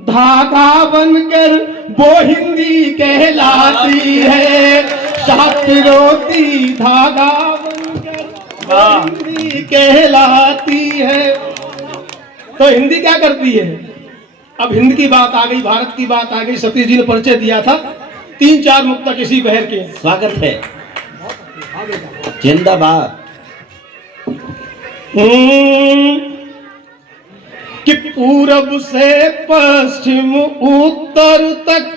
धागा बनकर वो हिंदी कहलाती है। साथ पिरोती धागा बनकर वो हिंदी कहलाती है। तो हिंदी क्या करती है? अब हिंद की बात आ गई, भारत की बात आ गई। सतीश जी ने परिचय दिया था, 3-4 मुक्तक इसी बहर के। स्वागत है, जिंदाबाद। कि पूरब से पश्चिम उत्तर तक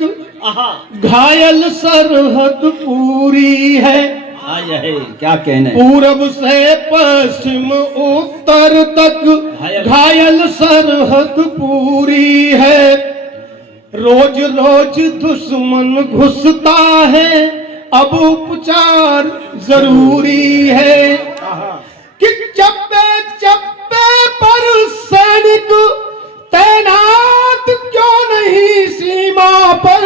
घायल सरहद पूरी है। क्या कहने, पूरब से पश्चिम उत्तर तक घायल सरहद पूरी है। रोज रोज दुश्मन घुसता है, अब उपचार जरूरी है। कि चप्पे चप्पे पर सैनिक तैनात क्यों नहीं सीमा पर?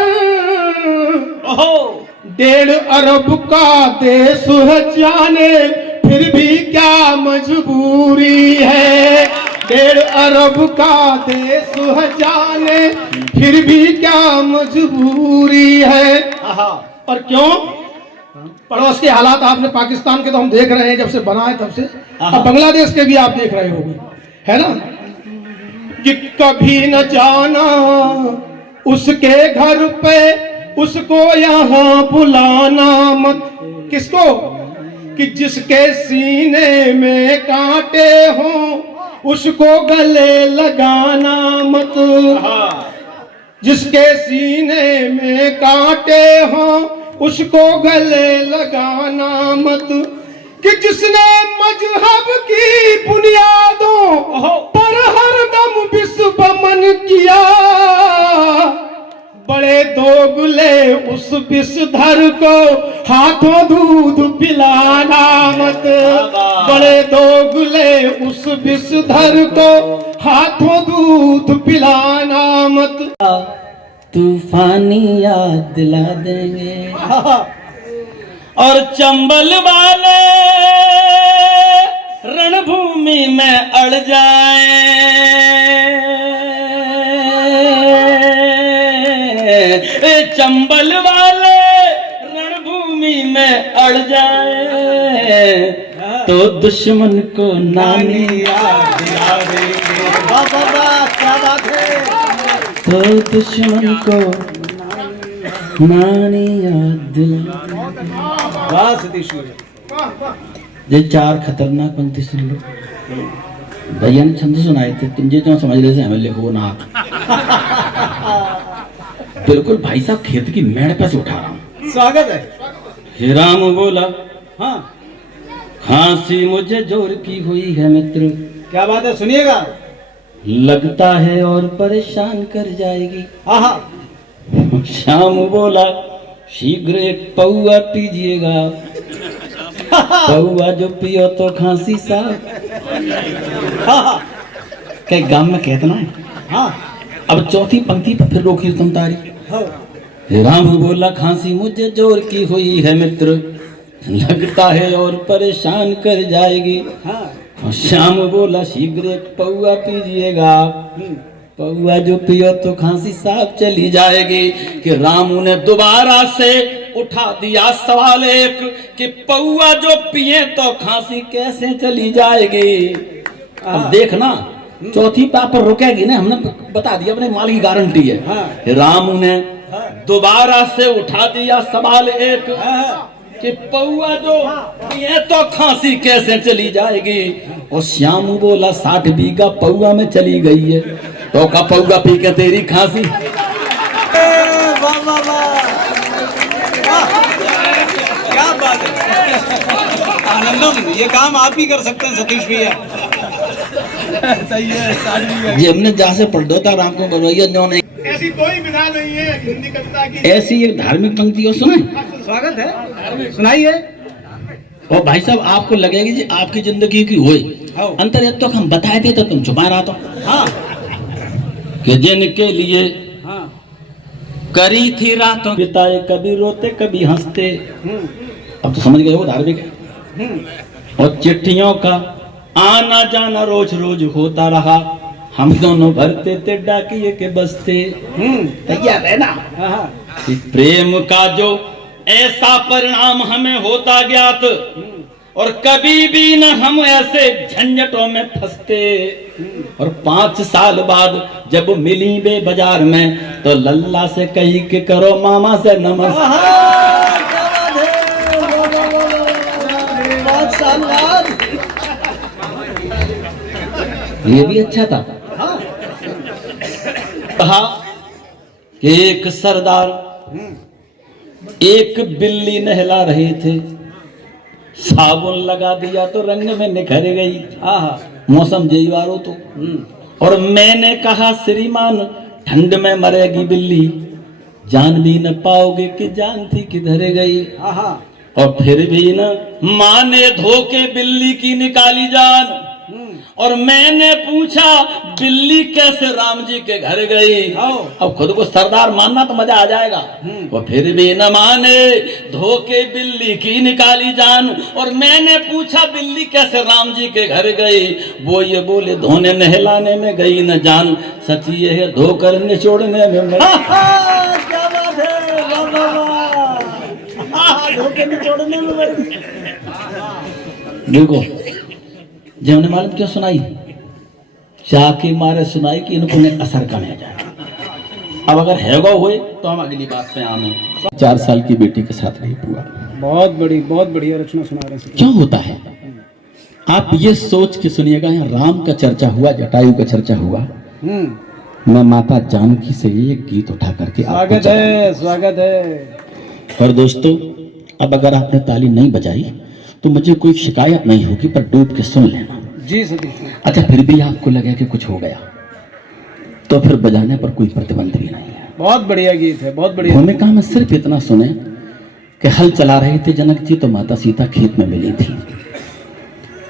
1.5 अरब का देश है जाने, फिर भी क्या मजबूरी है? 1.5 अरब का देश है जाने, फिर भी क्या मजबूरी है? और क्यों? पड़ोस के हालात आपने पाकिस्तान के तो हम देख रहे हैं जब से बना है तब से, अब बांग्लादेश के भी आप देख रहे होंगे, है ना? कि कभी न जाना उसके घर पे, उसको यहाँ बुलाना मत। किसको? कि जिसके सीने में कांटे हों, उसको गले लगाना मत। जिसके सीने में कांटे हों, उसको गले लगाना मत। कि जिसने मजहब की बुनियादों पर हरदम विश्वमन किया, बड़े दोगले उस विषधर को हाथों दूध पिलाना मत। बड़े दोगले उस विषधर को हाथों दूध पिलाना मत। तूफानी याद दिला देंगे और चंबल वाले रणभूमि में अड़ जाए। चंबल वाले रणभूमि में अड़ जाए, तो दुश्मन को नानी याद दिला देंगे। क्या बात है? तो दुश्मन को नानी याद दिला। ये 4 खतरनाक पंक्ति सुन लो। भैया ने छंद सुनाए थे, तुम जो समझ रहे थे हमें लिखो ना। बिल्कुल भाई साहब खेत की मेड़ पे से उठा रहा हूँ। स्वागत है। हे राम बोला, हाँ खांसी मुझे जोर की हुई है मित्र। क्या बात है, सुनिएगा। लगता है और परेशान कर जाएगी। श्याम बोला, शीघ्र एक पौआ पीजिएगा। पौआ जो पियो तो खांसी साफ। क्या गांव में कहतना है? अब चौथी पंक्ति पर फिर रोकी तुम तारी। राम बोला, खांसी मुझे जोर की हुई है मित्र, लगता है और परेशान कर जाएगी। श्याम बोला, शीघ्र एक पौआ पीजिएगा। पौआ जो पियो तो खांसी साफ चली जाएगी। कि रामू ने दोबारा से उठा दिया सवाल एक, कि पौआ जो पिए तो खांसी कैसे चली जाएगी। अब देखना चौथी पाप पर रुकेगी ना, हमने बता दिया, अपने माल की गारंटी है। रामू ने दोबारा से उठा दिया सवाल एक, कि पौआ जो पिए तो खांसी कैसे चली जाएगी। और श्याम बोला, 60 बीघा पौआ में चली गई है, तो का पौआ पी के तेरी खांसी। क्या बात है। आनंदम, ये काम आप ही कर सकते हैं सतीश भैया। सही है। जी हमने जहाँ से पढ़ता राम को बरवैया न्यों नहीं, ऐसी कोई विधा नहीं है हिंदी कविता की। ऐसी एक धार्मिक पंक्ति हो सुने, स्वागत है, सुनाइए। और भाई साहब आपको लगेगी जी आपकी जिंदगी की हुई अंतर तो हम बताए थे तो तुम छुपा रहा था। हाँ कि जिनके लिए हाँ करी थी रातों बिताए, कभी रोते कभी हंसते। अब तो समझ गए वो धार्मिक है। और चिट्ठियों का आना जाना रोज रोज होता रहा, हम दोनों भरते थे डाकिए के बस्ते। तैयार है ना। प्रेम का जो ऐसा परिणाम हमें होता ज्ञात, और कभी भी न हम ऐसे झंझटों में फंसते। और 5 साल बाद जब मिली बे बाजार में, तो लल्ला से कही कि करो मामा से नमस्ते। ये भी अच्छा था। कहा कि एक सरदार एक बिल्ली नहला रहे थे, साबुन लगा दिया तो रंग में निखर गई। मौसम जईवारो तो। और मैंने कहा श्रीमान ठंड में मरेगी बिल्ली, जान भी न पाओगे कि जान थी किधर गई। और फिर भी न माने धोके बिल्ली की निकाली जान। और मैंने पूछा बिल्ली कैसे राम जी के घर गई। अब खुद को सरदार मानना तो मजा आ जाएगा। और फिर भी न माने धोके बिल्ली की निकाली जान। और मैंने पूछा बिल्ली कैसे राम जी के घर गई। वो ये बोले धोने नहलाने में गई न जान, सच ये है धोकर निचोड़ने में। क्या बात है, धोके निचोड़ने में। देखो जी हमने मालूम क्यों सुनाई, चाह के मारे सुनाई कि इनको ने असर कम है जाए। अब अगर हैगो हुए तो हम अगली बात पे आए। 4 साल की बेटी के साथ नहीं हुआ। बहुत बढ़िया रचना सुना रहे हैं। क्यों होता है आप ये सोच के सुनिएगा। यहाँ राम का चर्चा हुआ, जटायु का चर्चा हुआ। मैं माता जानकी से एक गीत उठा करके स्वागत है। और दोस्तों अब अगर आपने ताली नहीं बजाई तो मुझे कोई शिकायत नहीं होगी, पर डूब के सुन लेना। जी सतीश। अच्छा फिर भी आपको लगे कि कुछ हो गया तो फिर बजाने पर कोई प्रतिबंध भी नहीं है। बहुत बढ़िया गीत है, बहुत बढ़िया। भूमिका में सिर्फ इतना सुने कि हल चला रहे थे जनक जी तो माता सीता खेत में मिली थी।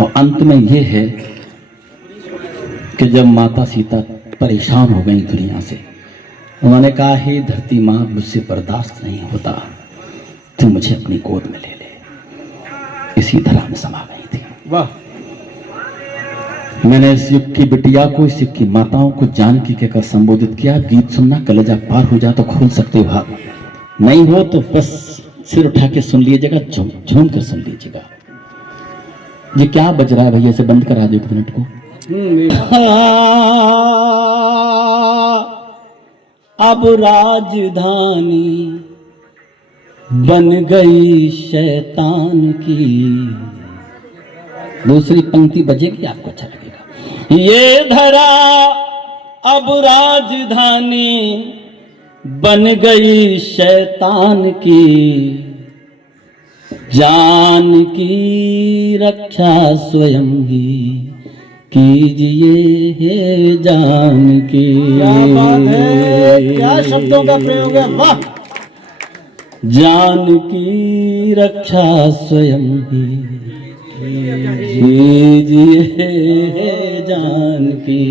और अंत में यह है कि जब माता सीता परेशान हो गई दुनिया से, उन्होंने कहा हे धरती माँ मुझसे बर्दाश्त नहीं होता, तू मुझे अपनी गोद में ले ले। इसी तरह में समा गई थी। वाह। मैंने इस युग की बिटिया को, इस युग की माताओं को जानकी कहकर संबोधित किया। गीत सुनना, कलेजा पार हो जा तो खोल सकते हो हाथ, नहीं हो तो बस सिर उठा के सुन लीजिएगा, झूम कर सुन लीजिएगा। ये क्या बज रहा है भैया, इसे बंद करा दो 1 मिनट को। अब राजधानी बन गई शैतान की। दूसरी पंक्ति बजेगी आपको अच्छा लगेगा। ये धरा अब राजधानी बन गई शैतान की, जान की रक्षा स्वयं ही कीजिए हे जान की। क्या बात है, क्या शब्दों का प्रयोग है। वाह। जान की रक्षा स्वयं ही कीजिए जान की।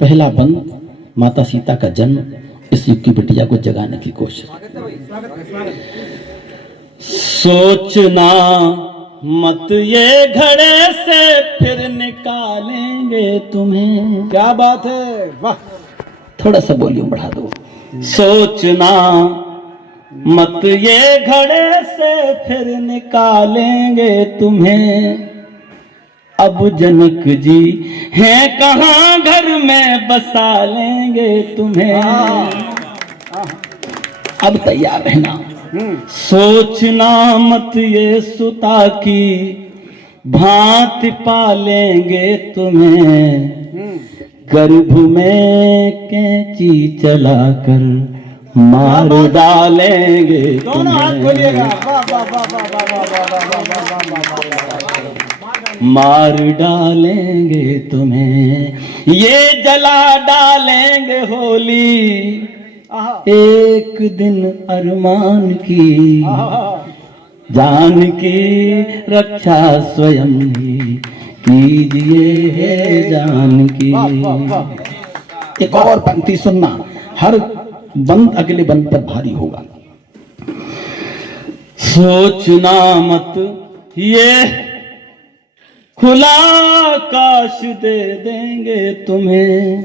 पहला बंद माता सीता का जन्म, इस युग की बिटिया को जगाने की कोशिश। सोचना मत ये घड़े से फिर निकालेंगे तुम्हें। क्या बात है। वाह। थोड़ा सा वॉल्यूम बढ़ा दो। सोचना मत ये घड़े से फिर निकालेंगे तुम्हें, अब जनक जी हैं कहाँ घर में बसा लेंगे तुम्हें। अब तैयार रहना। सोचना मत ये सुता की भांति पालेंगे तुम्हें, गर्भ में कैंची चलाकर मार डालेंगे दोनों हाथ तुम्हें, खोलिएगा। वाह वाह वाह वाह वाह वाह वाह वाह वाह वाह वाह। मार डालेंगे तुम्हें, ये जला डालेंगे होली एक दिन अरमान की, जान की रक्षा स्वयं ही कीजिए है जान की। एक और पंक्ति सुनना, हर बंद अगले बंद पर भारी होगा। सोचना मत ये खुला आकाश दे देंगे तुम्हें,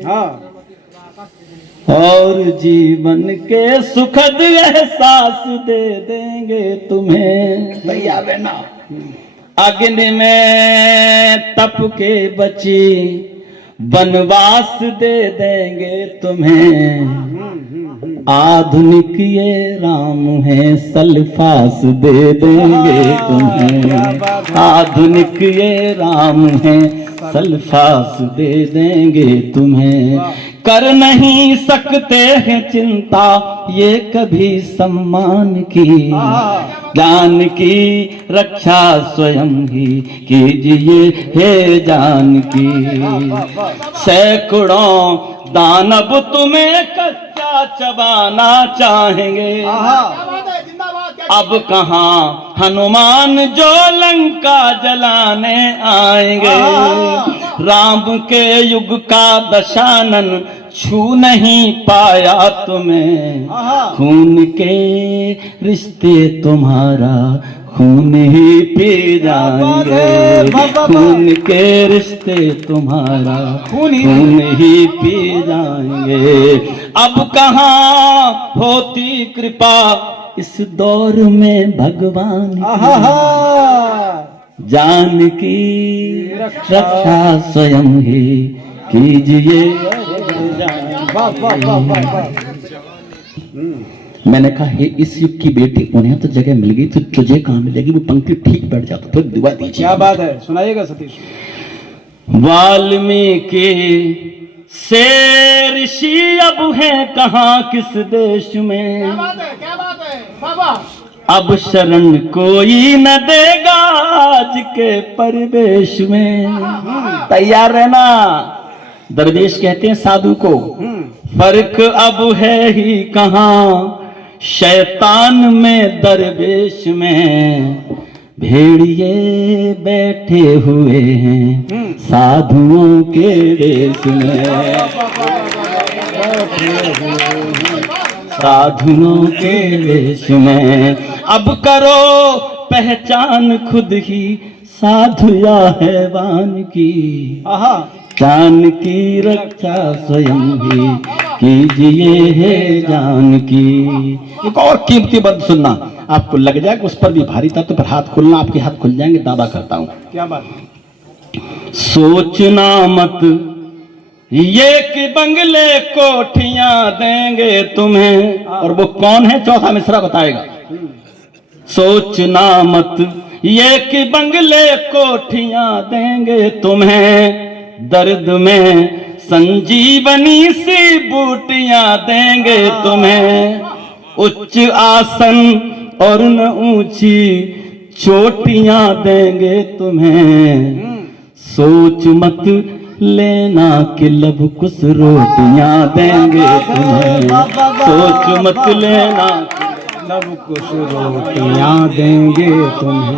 और जीवन के सुखद एहसास दे देंगे तुम्हें। भैया बहना अग्नि में तप के बची वनवास दे देंगे तुम्हें, आधुनिक ये राम है सल्फास दे देंगे तुम्हें, आधुनिक ये राम है सल्फास दे देंगे तुम्हें। कर नहीं सकते हैं चिंता ये कभी सम्मान की, जान की रक्षा स्वयं ही कीजिए हे जान की। सैकड़ों दानव तुम्हें कच्चा चबाना चाहेंगे, अब कहाँ हनुमान जो लंका जलाने आएंगे। राम के युग का दशानन छू नहीं पाया तुम्हें, खून के रिश्ते तुम्हारा खून ही पी जाएंगे, खून के रिश्ते तुम्हारा खून ही पी जाएंगे। अब कहाँ होती कृपा इस दौर में भगवान की, जान की रक्षा स्वयं ही कीजिए। मैंने कहा हे इस युग की बेटी, उन्हें तो जगह मिल गई तो तुझे कहाँ मिलेगी। वो पंक्ति ठीक बैठ जाता, फिर दुआ दीजिए। क्या बात है, सुनाइएगा सतीश। वाल्मीकि से ऋषि अब हैं कहाँ किस देश में, क्या बात है बाबा। अब शरण कोई न देगा आज के परिवेश में। तैयार रहना, दरवेश कहते हैं साधु को। फर्क अब है ही कहाँ शैतान में दरवेश में, भेड़िए बैठे हुए हैं साधुओं के वेश में, साधुओं के वेश में। अब करो पहचान खुद ही साधु या हैवान की, जान की रक्षा स्वयं ही कीजिए है जान की। एक और कीमती बात सुनना, आपको लग जाए कि उस पर भी भारी था तो फिर हाथ खुलना, आपके हाथ खुल जाएंगे, दावा करता हूं। क्या बात। सोचना मत ये कि बंगले कोठियां देंगे तुम्हें, और वो कौन है चौथा मिसरा बताएगा। सोचना मत ये कि बंगले कोठियां देंगे तुम्हें, दर्द में संजीवनी सी बूटियां देंगे तुम्हें, उच्च आसन और न ऊंची चोटियां देंगे तुम्हें। सोच मत लेना कि लब कुछ रोटियां देंगे तुम्हें, सोच मत लेना लब कुछ रोटियां देंगे तुम्हें,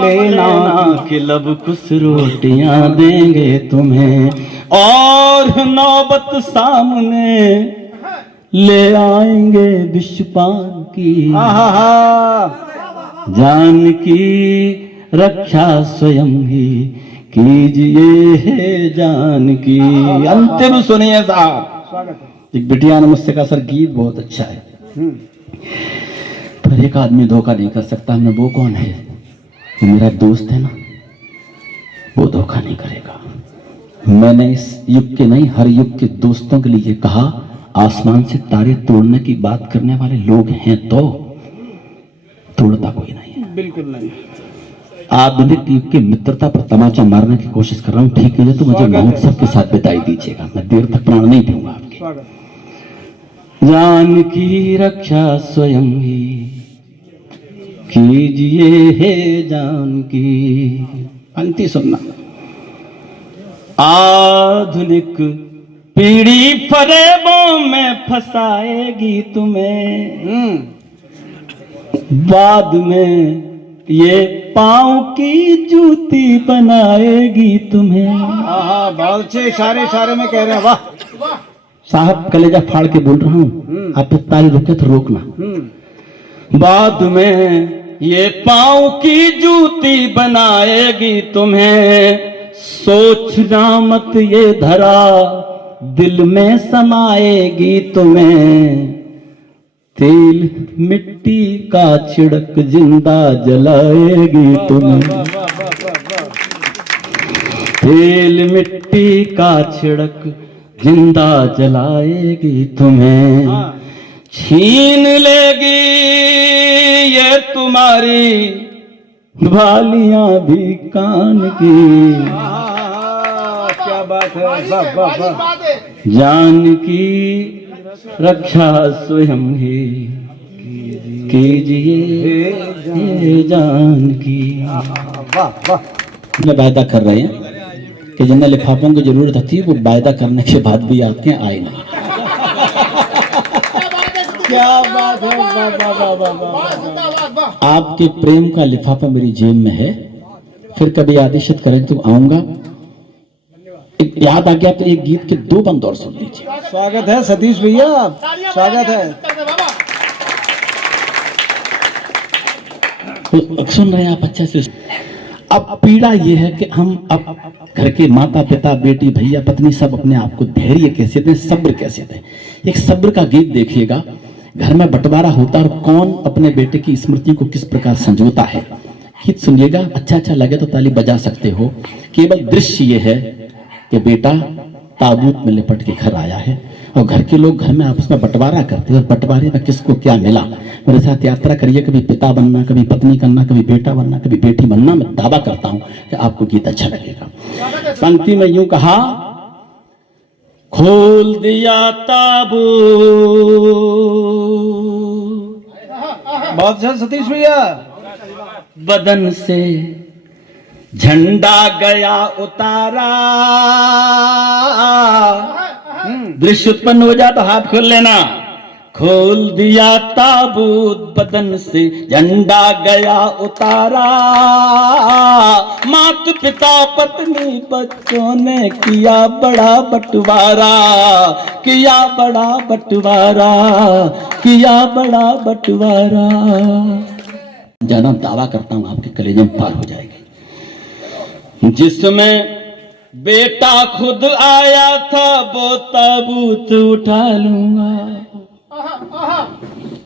लेना कि लब कुछ रोटियां देंगे तुम्हें। और नौबत सामने ले आएंगे विषपान की, जान की रक्षा स्वयं ही कीजिए है जान की। अंतिम सुनिए साहब, एक बिटिया ने मुझसे कहा सर गीत बहुत अच्छा है, पर एक आदमी धोखा नहीं कर सकता। मैं वो कौन है? वो मेरा दोस्त है ना, वो धोखा नहीं करेगा। मैंने इस युग के नहीं हर युग के दोस्तों के लिए कहा, आसमान से तारे तोड़ने की बात करने वाले लोग हैं तो तोड़ता कोई नहीं है, बिल्कुल नहीं। आधुनिक युग की मित्रता पर तमाचा मारने की कोशिश कर रहा हूँ, ठीक है तो मुझे महोत्सव के साथ बिताई दीजिएगा, मैं देर तक प्राण नहीं दूंगा आपके। जान की रक्षा स्वयं ही कीजिए हे जान की। पंक्ति सुनना। आधुनिक पीढ़ी फरेबों में फंसाएगी तुम्हें, बाद में ये पाँव की जूती बनाएगी तुम्हें। बहुत अच्छे इशारे में कह रहे हैं, वाह। साहब कलेजा फाड़ के बोल रहा हूँ, आप ताली रुके तो रोकना। बाद में ये पाँव की जूती बनाएगी तुम्हें, सोचना मत ये धरा दिल में समाएगी तुम्हें। तेल मिट्टी का छिड़क जिंदा जलाएगी तुम्हें, तेल मिट्टी का छिड़क जिंदा जलाएगी तुम्हें। छीन लेगी ये तुम्हारी बालियां भी कान की। क्या बात है, वाह वाह वाह। जान की रक्षा स्वयं ही कीजिए हे जान की। वाह वाह। में वायदा कर रहे हैं कि जिन लिफाफों की जरूरत थी वो वायदा करने के बाद भी आते हैं, आए नहीं। क्या बात है, वाह वाह वाह वाह। आपके प्रेम का लिफाफा मेरी जेब में है, फिर कभी आदेशित करें तो आऊंगा। एक याद आ गया तो एक गीत के 2 बंद और सुन लीजिए। स्वागत है सतीश भैया, स्वागत है। तो सुन रहे हैं आप अच्छे से। अब पीड़ा ये है कि हम अब घर के माता पिता बेटी भैया पत्नी सब अपने आप को धैर्य कैसे दें, सब्र कैसे दें। एक सब्र का गीत देखिएगा। घर में बंटवारा होता है और कौन अपने बेटे की स्मृति को किस प्रकार संजोता है। गीत सुनिएगा, अच्छा अच्छा लगे तो ताली बजा सकते हो। केवल दृश्य ये है कि बेटा ताबूत में लिपट के घर आया है और घर के लोग घर में आपस में बंटवारा करते हैं और बंटवारे में किसको क्या मिला। मेरे साथ यात्रा करिए, कभी पिता बनना, कभी पत्नी करना, कभी बेटा बनना, कभी बेटी बनना। मैं दावा करता हूं कि आपको गीत अच्छा लगेगा। पंक्ति में यूं कहा, खोल दिया ताबूत। बहुत अच्छा सतीश भैया। बदन से झंडा गया उतारा। दृश्य उत्पन्न हो जाए तो हाथ खोल लेना। खोल दिया ताबूत, बदन से झंडा गया उतारा। माता पिता पत्नी बच्चों ने किया बड़ा बंटवारा, किया बड़ा बंटवारा, किया बड़ा बंटवारा। जाना दावा करता हूं आपके कलेजे में पार हो जाएगी। जिसमें बेटा खुद आया था वो ताबूत उठा लूंगा।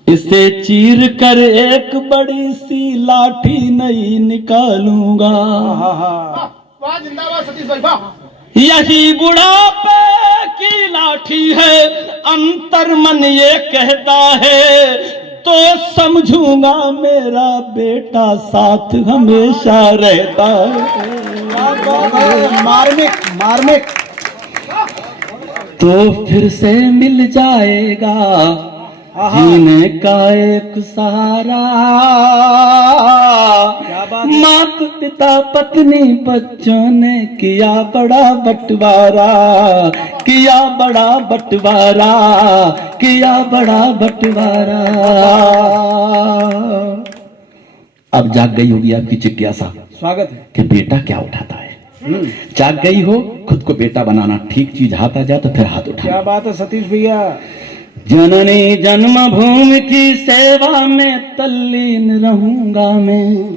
इसे चीर कर एक बड़ी सी लाठी नई निकालूंगा। यही बुढ़ापे की लाठी है, अंतर मन ये कहता है तो समझूंगा मेरा बेटा साथ हमेशा रहता है। मार्मिक तो फिर से मिल जाएगा जीने का एक सहारा। माता पिता पत्नी बच्चों ने किया बड़ा बंटवारा, किया बड़ा बंटवारा, किया बड़ा बंटवारा। अब जाग गई होगी आपकी जिज्ञासा, स्वागत है कि बेटा क्या उठाता है। जाग गई हो, खुद को बेटा बनाना। ठीक चीज हाथ आ जाए तो फिर हाथ उठा। क्या बात है सतीश भैया। जननी जन्मभूमि की सेवा में तल्लीन रहूंगा मैं।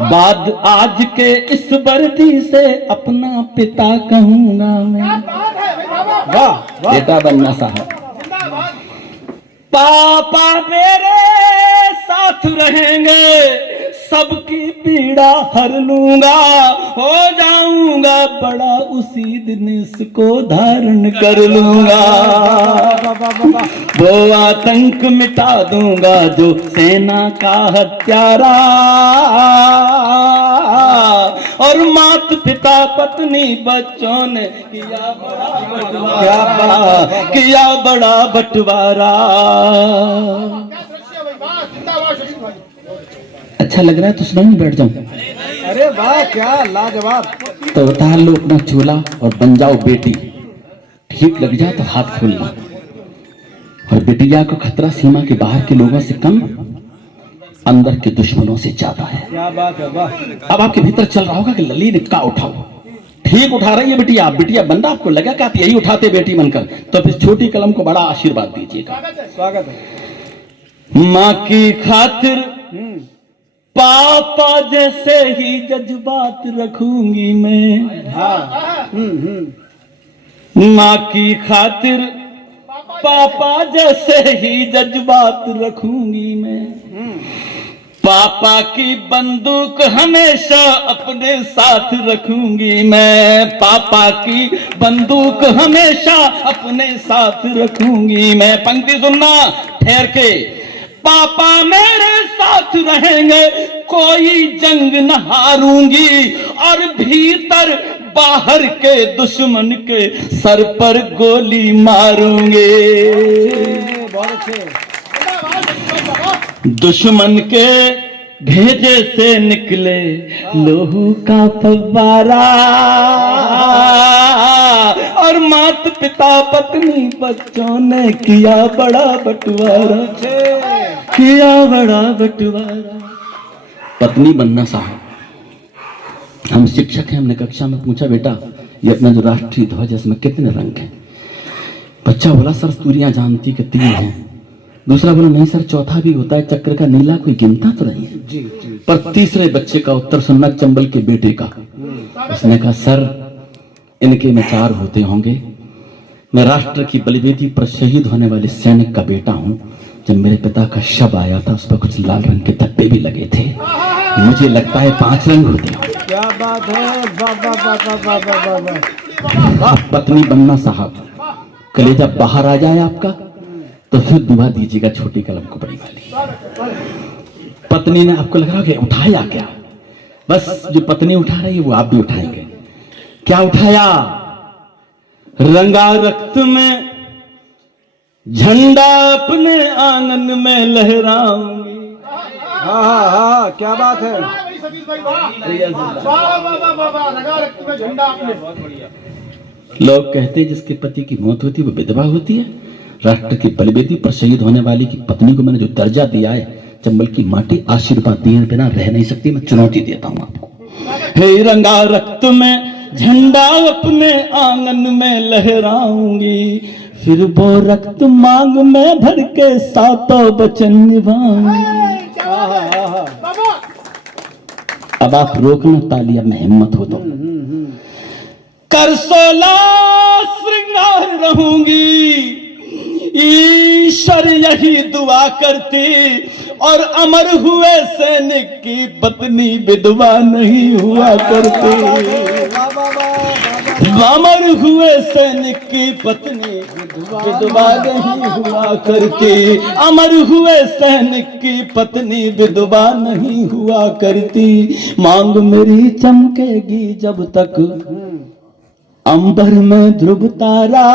बाद आज के इस वर्दी से अपना पिता कहूंगा मैं। वाह बेटा बनना साहब। पापा मेरे साथ रहेंगे, सबकी पीड़ा हर लूंगा, हो जाऊंगा बड़ा उसी दिन इसको धारण कर लूंगा। वो आतंक मिटा दूंगा जो सेना का हत्यारा, और मात पिता पत्नी बच्चों ने किया बड़ा बंटवारा। अच्छा लग रहा है तो सुनाई बैठ जाऊं। अरे वाह, क्या लाजवाब। तो उतार लो अपना चोला और बन जाओ बेटी, ठीक लग जाए तो हाथ खोलना। और बेटिया को खतरा सीमा के बाहर के लोगों से कम, अंदर के दुश्मनों से ज्यादा है। क्या बात है, वाह। अब आपके भीतर चल रहा होगा कि लली ने का उठाओ, ठीक उठा रही है बिटिया। बिटिया बन रहा, आपको लगा कि आप यही उठाते बेटी बनकर, तो फिर छोटी कलम को बड़ा आशीर्वाद दीजिएगा। स्वागत है। माँ की खातिर पापा जैसे ही जज्बात रखूंगी मैं। माँ की खातिर पापा जैसे ही जज्बात रखूंगी मैं। पापा की बंदूक हमेशा अपने साथ रखूंगी मैं। पापा की बंदूक हमेशा अपने साथ रखूंगी मैं। पंक्ति सुनना ठहर के। पापा मेरे साथ रहेंगे, कोई जंग न हारूंगी, और भीतर बाहर के दुश्मन के सर पर गोली मारूंगे। दुश्मन के भेजे से निकले लोहू का फव्वारा, और माता पिता पत्नी बच्चों ने किया बड़ा बंटवारा, किया बड़ा बंटवारा। पत्नी बनना साहब, हम शिक्षक हैं, हमने कक्षा में पूछा बेटा ये अपना जो राष्ट्रीय ध्वज है इसमें कितने रंग हैं? बच्चा बोला सर तूरियां जानती कि 3 हैं। दूसरा बोला नहीं सर चौथा भी होता है, चक्र का नीला कोई गिनता तो नहीं है। जी जी। पर तीसरे बच्चे का उत्तर सुनना चंबल के बेटे का। उसने कहा सर इनके में 4 होते होंगे। मैं राष्ट्र की बलिवेदी पर शहीद होने वाले सैनिक का बेटा हूँ। जब मेरे पिता का शव आया था उस पर कुछ लाल रंग के धब्बे भी लगे थे, मुझे लगता है 5 रंग होते हैं। क्या बात है, वाह वाह वाह वाह वाह वाह वाह। पत्नी बनना साहब, कलेजा बाहर आ जाए आपका तो फिर दुआ दीजिएगा छोटी कलम को बड़ी वाली। पत्नी ने आपको लग रहा है उठाया क्या? बस जो पत्नी उठा रही है वो आप भी उठाएंगे। क्या उठाया? रंगा रक्त में झंडा अपने आंगन में लहराऊंगी। हाँ हाँ हाँ, क्या बात है। लोग कहते हैं जिसके पति की मौत होती है वो विधवा होती है। राष्ट्र की बलिवेदी पर शहीद होने वाली की पत्नी को मैंने जो दर्जा दिया है, चंबल की माटी आशीर्वाद दिए बिना रह नहीं सकती। मैं चुनौती देता हूं आपको। हे रंगा रक्त में झंडा अपने आंगन में लहराऊंगी, फिर वो रक्त मांग में भर के 7 वचन निभाऊंगी। अब आप रोकना तालियां में हिम्मत हो तो। कर 16 श्रृंगार रहूंगी, ईश्वर यही दुआ करती, और अमर हुए सैनिक की पत्नी विधवा नहीं हुआ करती। अमर हुए सैनिक की पत्नी विधवा नहीं हुआ करती। अमर हुए सैनिक की पत्नी विधवा नहीं हुआ करती। मांग मेरी चमकेगी जब तक अंबर में ध्रुव तारा,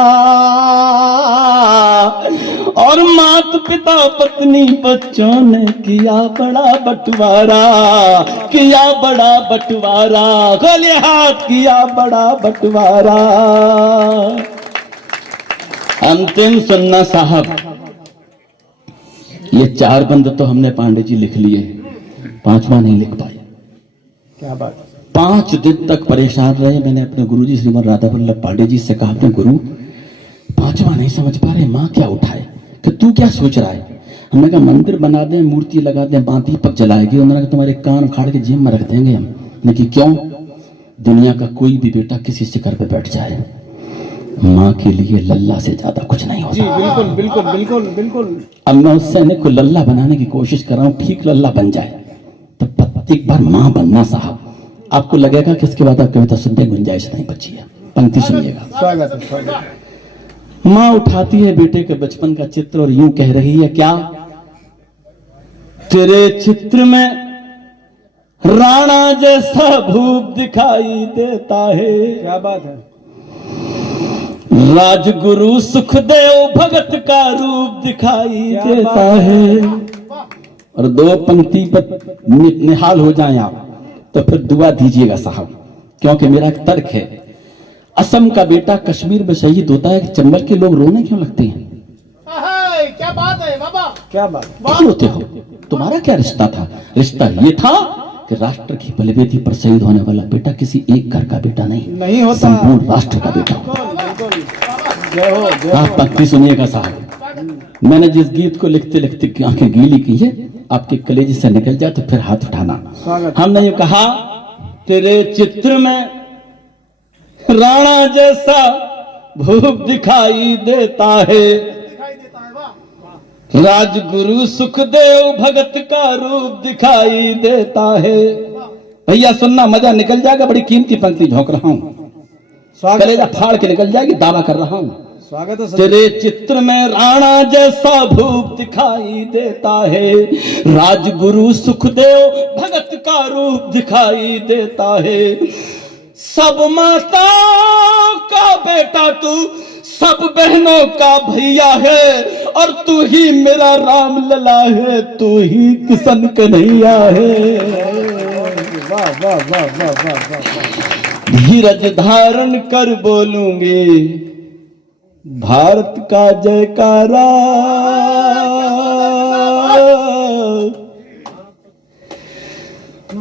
और माता पिता पत्नी बच्चों ने किया बड़ा बंटवारा, किया बड़ा बंटवारा। खोलिए हाथ, किया बड़ा बंटवारा। अंतिम सुनना साहब, ये 4 बंद तो हमने पांडे जी लिख लिए, 5वां नहीं लिख पाए। क्या बात। 5 दिन तक परेशान रहे। मैंने अपने गुरुजी श्रीमद राधा वल्लभ पांडे जी से कहा अपने गुरु 5वां नहीं समझ पा रहे, माँ क्या उठाए, कि तू क्या सोच रहा है? हमने कहा मंदिर बना दें, मूर्ति लगा दें, दीपक जलाएगी। उन्होंने कहा तुम्हारे कान उखाड़ के जेब में रख देंगे हम। मैंने कहा क्यों? दुनिया का कोई भी बेटा किसी शिखर पे बैठ जाए, माँ के लिए लल्ला से ज्यादा कुछ नहीं होता। जी बिल्कुल बिल्कुल बिल्कुल बिल्कुल। अब मैं उस सैनिक को लल्ला बनाने की कोशिश कर रहा हूँ, ठीक लल्ला बन जाए तो एक बार माँ बनना साहब, आपको लगेगा कि इसके बाद आप कविता सुनने गुंजाइश नहीं बची है। पंक्ति सुनिएगा। माँ उठाती है बेटे के बचपन का चित्र और यूं कह रही है क्या, तेरे चित्र में राणा जैसा भूप दिखाई देता है। क्या बात है। राजगुरु सुखदेव भगत का रूप दिखाई देता है। और दो पंक्ति पर निहाल हो जाएं आप तो फिर दुआ दीजिएगा साहब, क्योंकि मेरा एक तर्क है, असम का बेटा कश्मीर में शहीद होता है कि चंबल के लोग रोने क्यों लगते हैं? क्या बात है बाबा, क्या बात। क्यों रोते हो? तुम्हारा क्या रिश्ता था? रिश्ता ये था कि राष्ट्र की बलिवेदी पर शहीद होने वाला बेटा किसी एक घर का बेटा नहीं होता, संपूर्ण राष्ट्र का बेटा होता। आप पंक्ति सुनिएगा साहब। मैंने जिस गीत को लिखते लिखते आंखें गीली की है, आपके कलेजे से निकल जाए तो फिर हाथ उठाना। हमने ये कहा, तेरे चित्र में राणा जैसा भूप दिखाई देता है, राजगुरु सुखदेव भगत का रूप दिखाई देता है। भैया सुनना, मजा निकल जाएगा। बड़ी कीमती पंक्ति झोंक रहा हूँ, कलेजा फाड़ के निकल जाएगी, दावा कर रहा हूँ। स्वागत है। तेरे चित्र में राणा जैसा भूप दिखाई देता है, राजगुरु सुखदेव भगत का रूप दिखाई देता है। सब माताओं का बेटा तू, सब बहनों का भैया है, और तू ही मेरा राम लला है, तू ही किशन कन्हैया है। वाह वाह वाह वाह वाह वाह। धीरज धारण कर बोलूंगे भारत का जयकारा,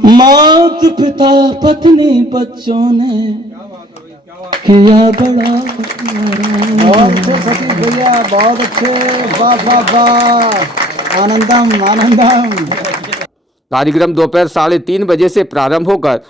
माता पिता पत्नी बच्चों ने किया बड़ा बहुत अच्छे सतीश भैया, बहुत अच्छे। वाह वाह वाह, आनंदम आनंदम। कार्यक्रम दोपहर 3:30 बजे से प्रारंभ होकर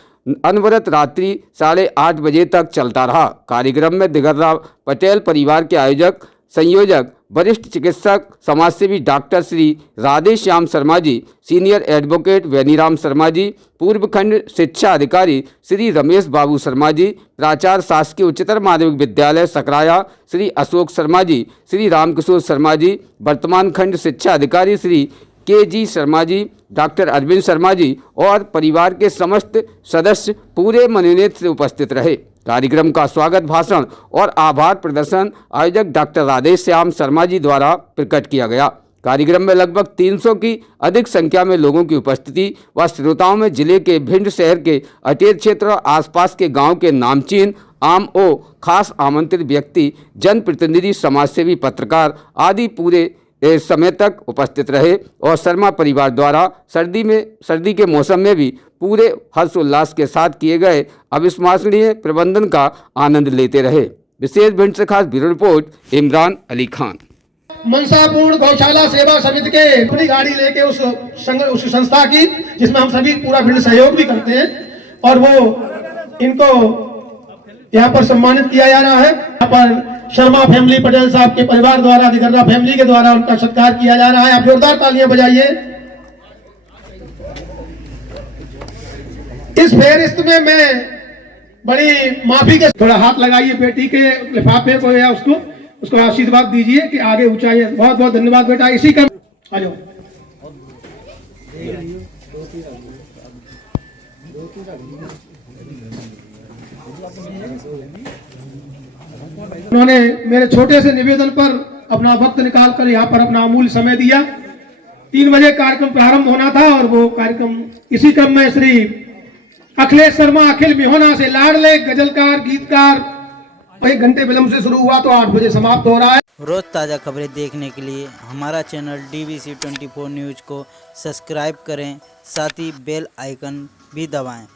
अनवरत रात्रि 8:30 बजे तक चलता रहा। कार्यक्रम में दिगर्रा पटेल परिवार के आयोजक संयोजक वरिष्ठ चिकित्सक समाजसेवी doctor Shri Radhe Shyam Sharma ji, senior advocate वेनीराम Sharma ji, पूर्व खंड शिक्षा अधिकारी श्री रमेश बाबू शर्मा जी, प्राचार्य शासकीय उच्चतर माध्यमिक विद्यालय सकराया श्री अशोक शर्मा जी, श्री रामकिशोर शर्मा जी, वर्तमान खंड शिक्षा अधिकारी श्री के.जी. शर्मा जी, डॉक्टर अरविंद शर्मा जी और परिवार के समस्त सदस्य पूरे मनोनीत से उपस्थित रहे। कार्यक्रम का स्वागत भाषण और आभार प्रदर्शन आयोजक डॉक्टर राधे श्याम शर्मा जी द्वारा प्रकट किया गया। कार्यक्रम में लगभग 300 की अधिक संख्या में लोगों की उपस्थिति व श्रोताओं में जिले के भिंड शहर के अटेर क्षेत्र और आसपास के गांव के नामचीन आम ओ खास आमंत्रित व्यक्ति, जनप्रतिनिधि, समाजसेवी, पत्रकार आदि पूरे समय तक उपस्थित रहे और शर्मा परिवार द्वारा सर्दी के मौसम में भी पूरे हर्षोल्लास के साथ किए गए अविस्मरणीय प्रबंधन का आनंद लेते रहे। विशेष भिंड से खास ब्यूरो रिपोर्ट इमरान अली खान। मनसापूर्ण गौशाला सेवा समिति के अपनी गाड़ी लेके उस संस्था की, जिसमें हम सभी पूरा भिंड सहयोग भी करते हैं, और वो इनको यहाँ पर सम्मानित किया जा रहा है। यहाँ पर शर्मा फैमिली पटेल साहब के परिवार द्वारा, दिगर्रा फैमिली के द्वारा उनका सत्कार किया जा रहा है। आप जोरदार तालियां बजाइए। इस फेरिस्त में मैं बड़ी माफी के थोड़ा हाथ लगाइए बेटी के लिफाफे को या उसको आशीर्वाद दीजिए कि आगे ऊंचाई। बहुत बहुत धन्यवाद बेटा। इसी का आ जाओ। उन्होंने मेरे छोटे से निवेदन पर अपना वक्त निकालकर यहाँ पर अपना अमूल्य समय दिया। 3 बजे कार्यक्रम प्रारंभ होना था और वो कार्यक्रम इसी क्रम में श्री अखिलेश शर्मा अखिल मिहोना से लाडले गजलकार गीतकार 1 घंटे विलंब से शुरू हुआ तो 8 बजे समाप्त हो रहा है। रोज ताज़ा खबरें देखने के लिए हमारा चैनल DVC 24 न्यूज़ को सब्सक्राइब करें, साथ ही बेल आइकन भी दबाएं।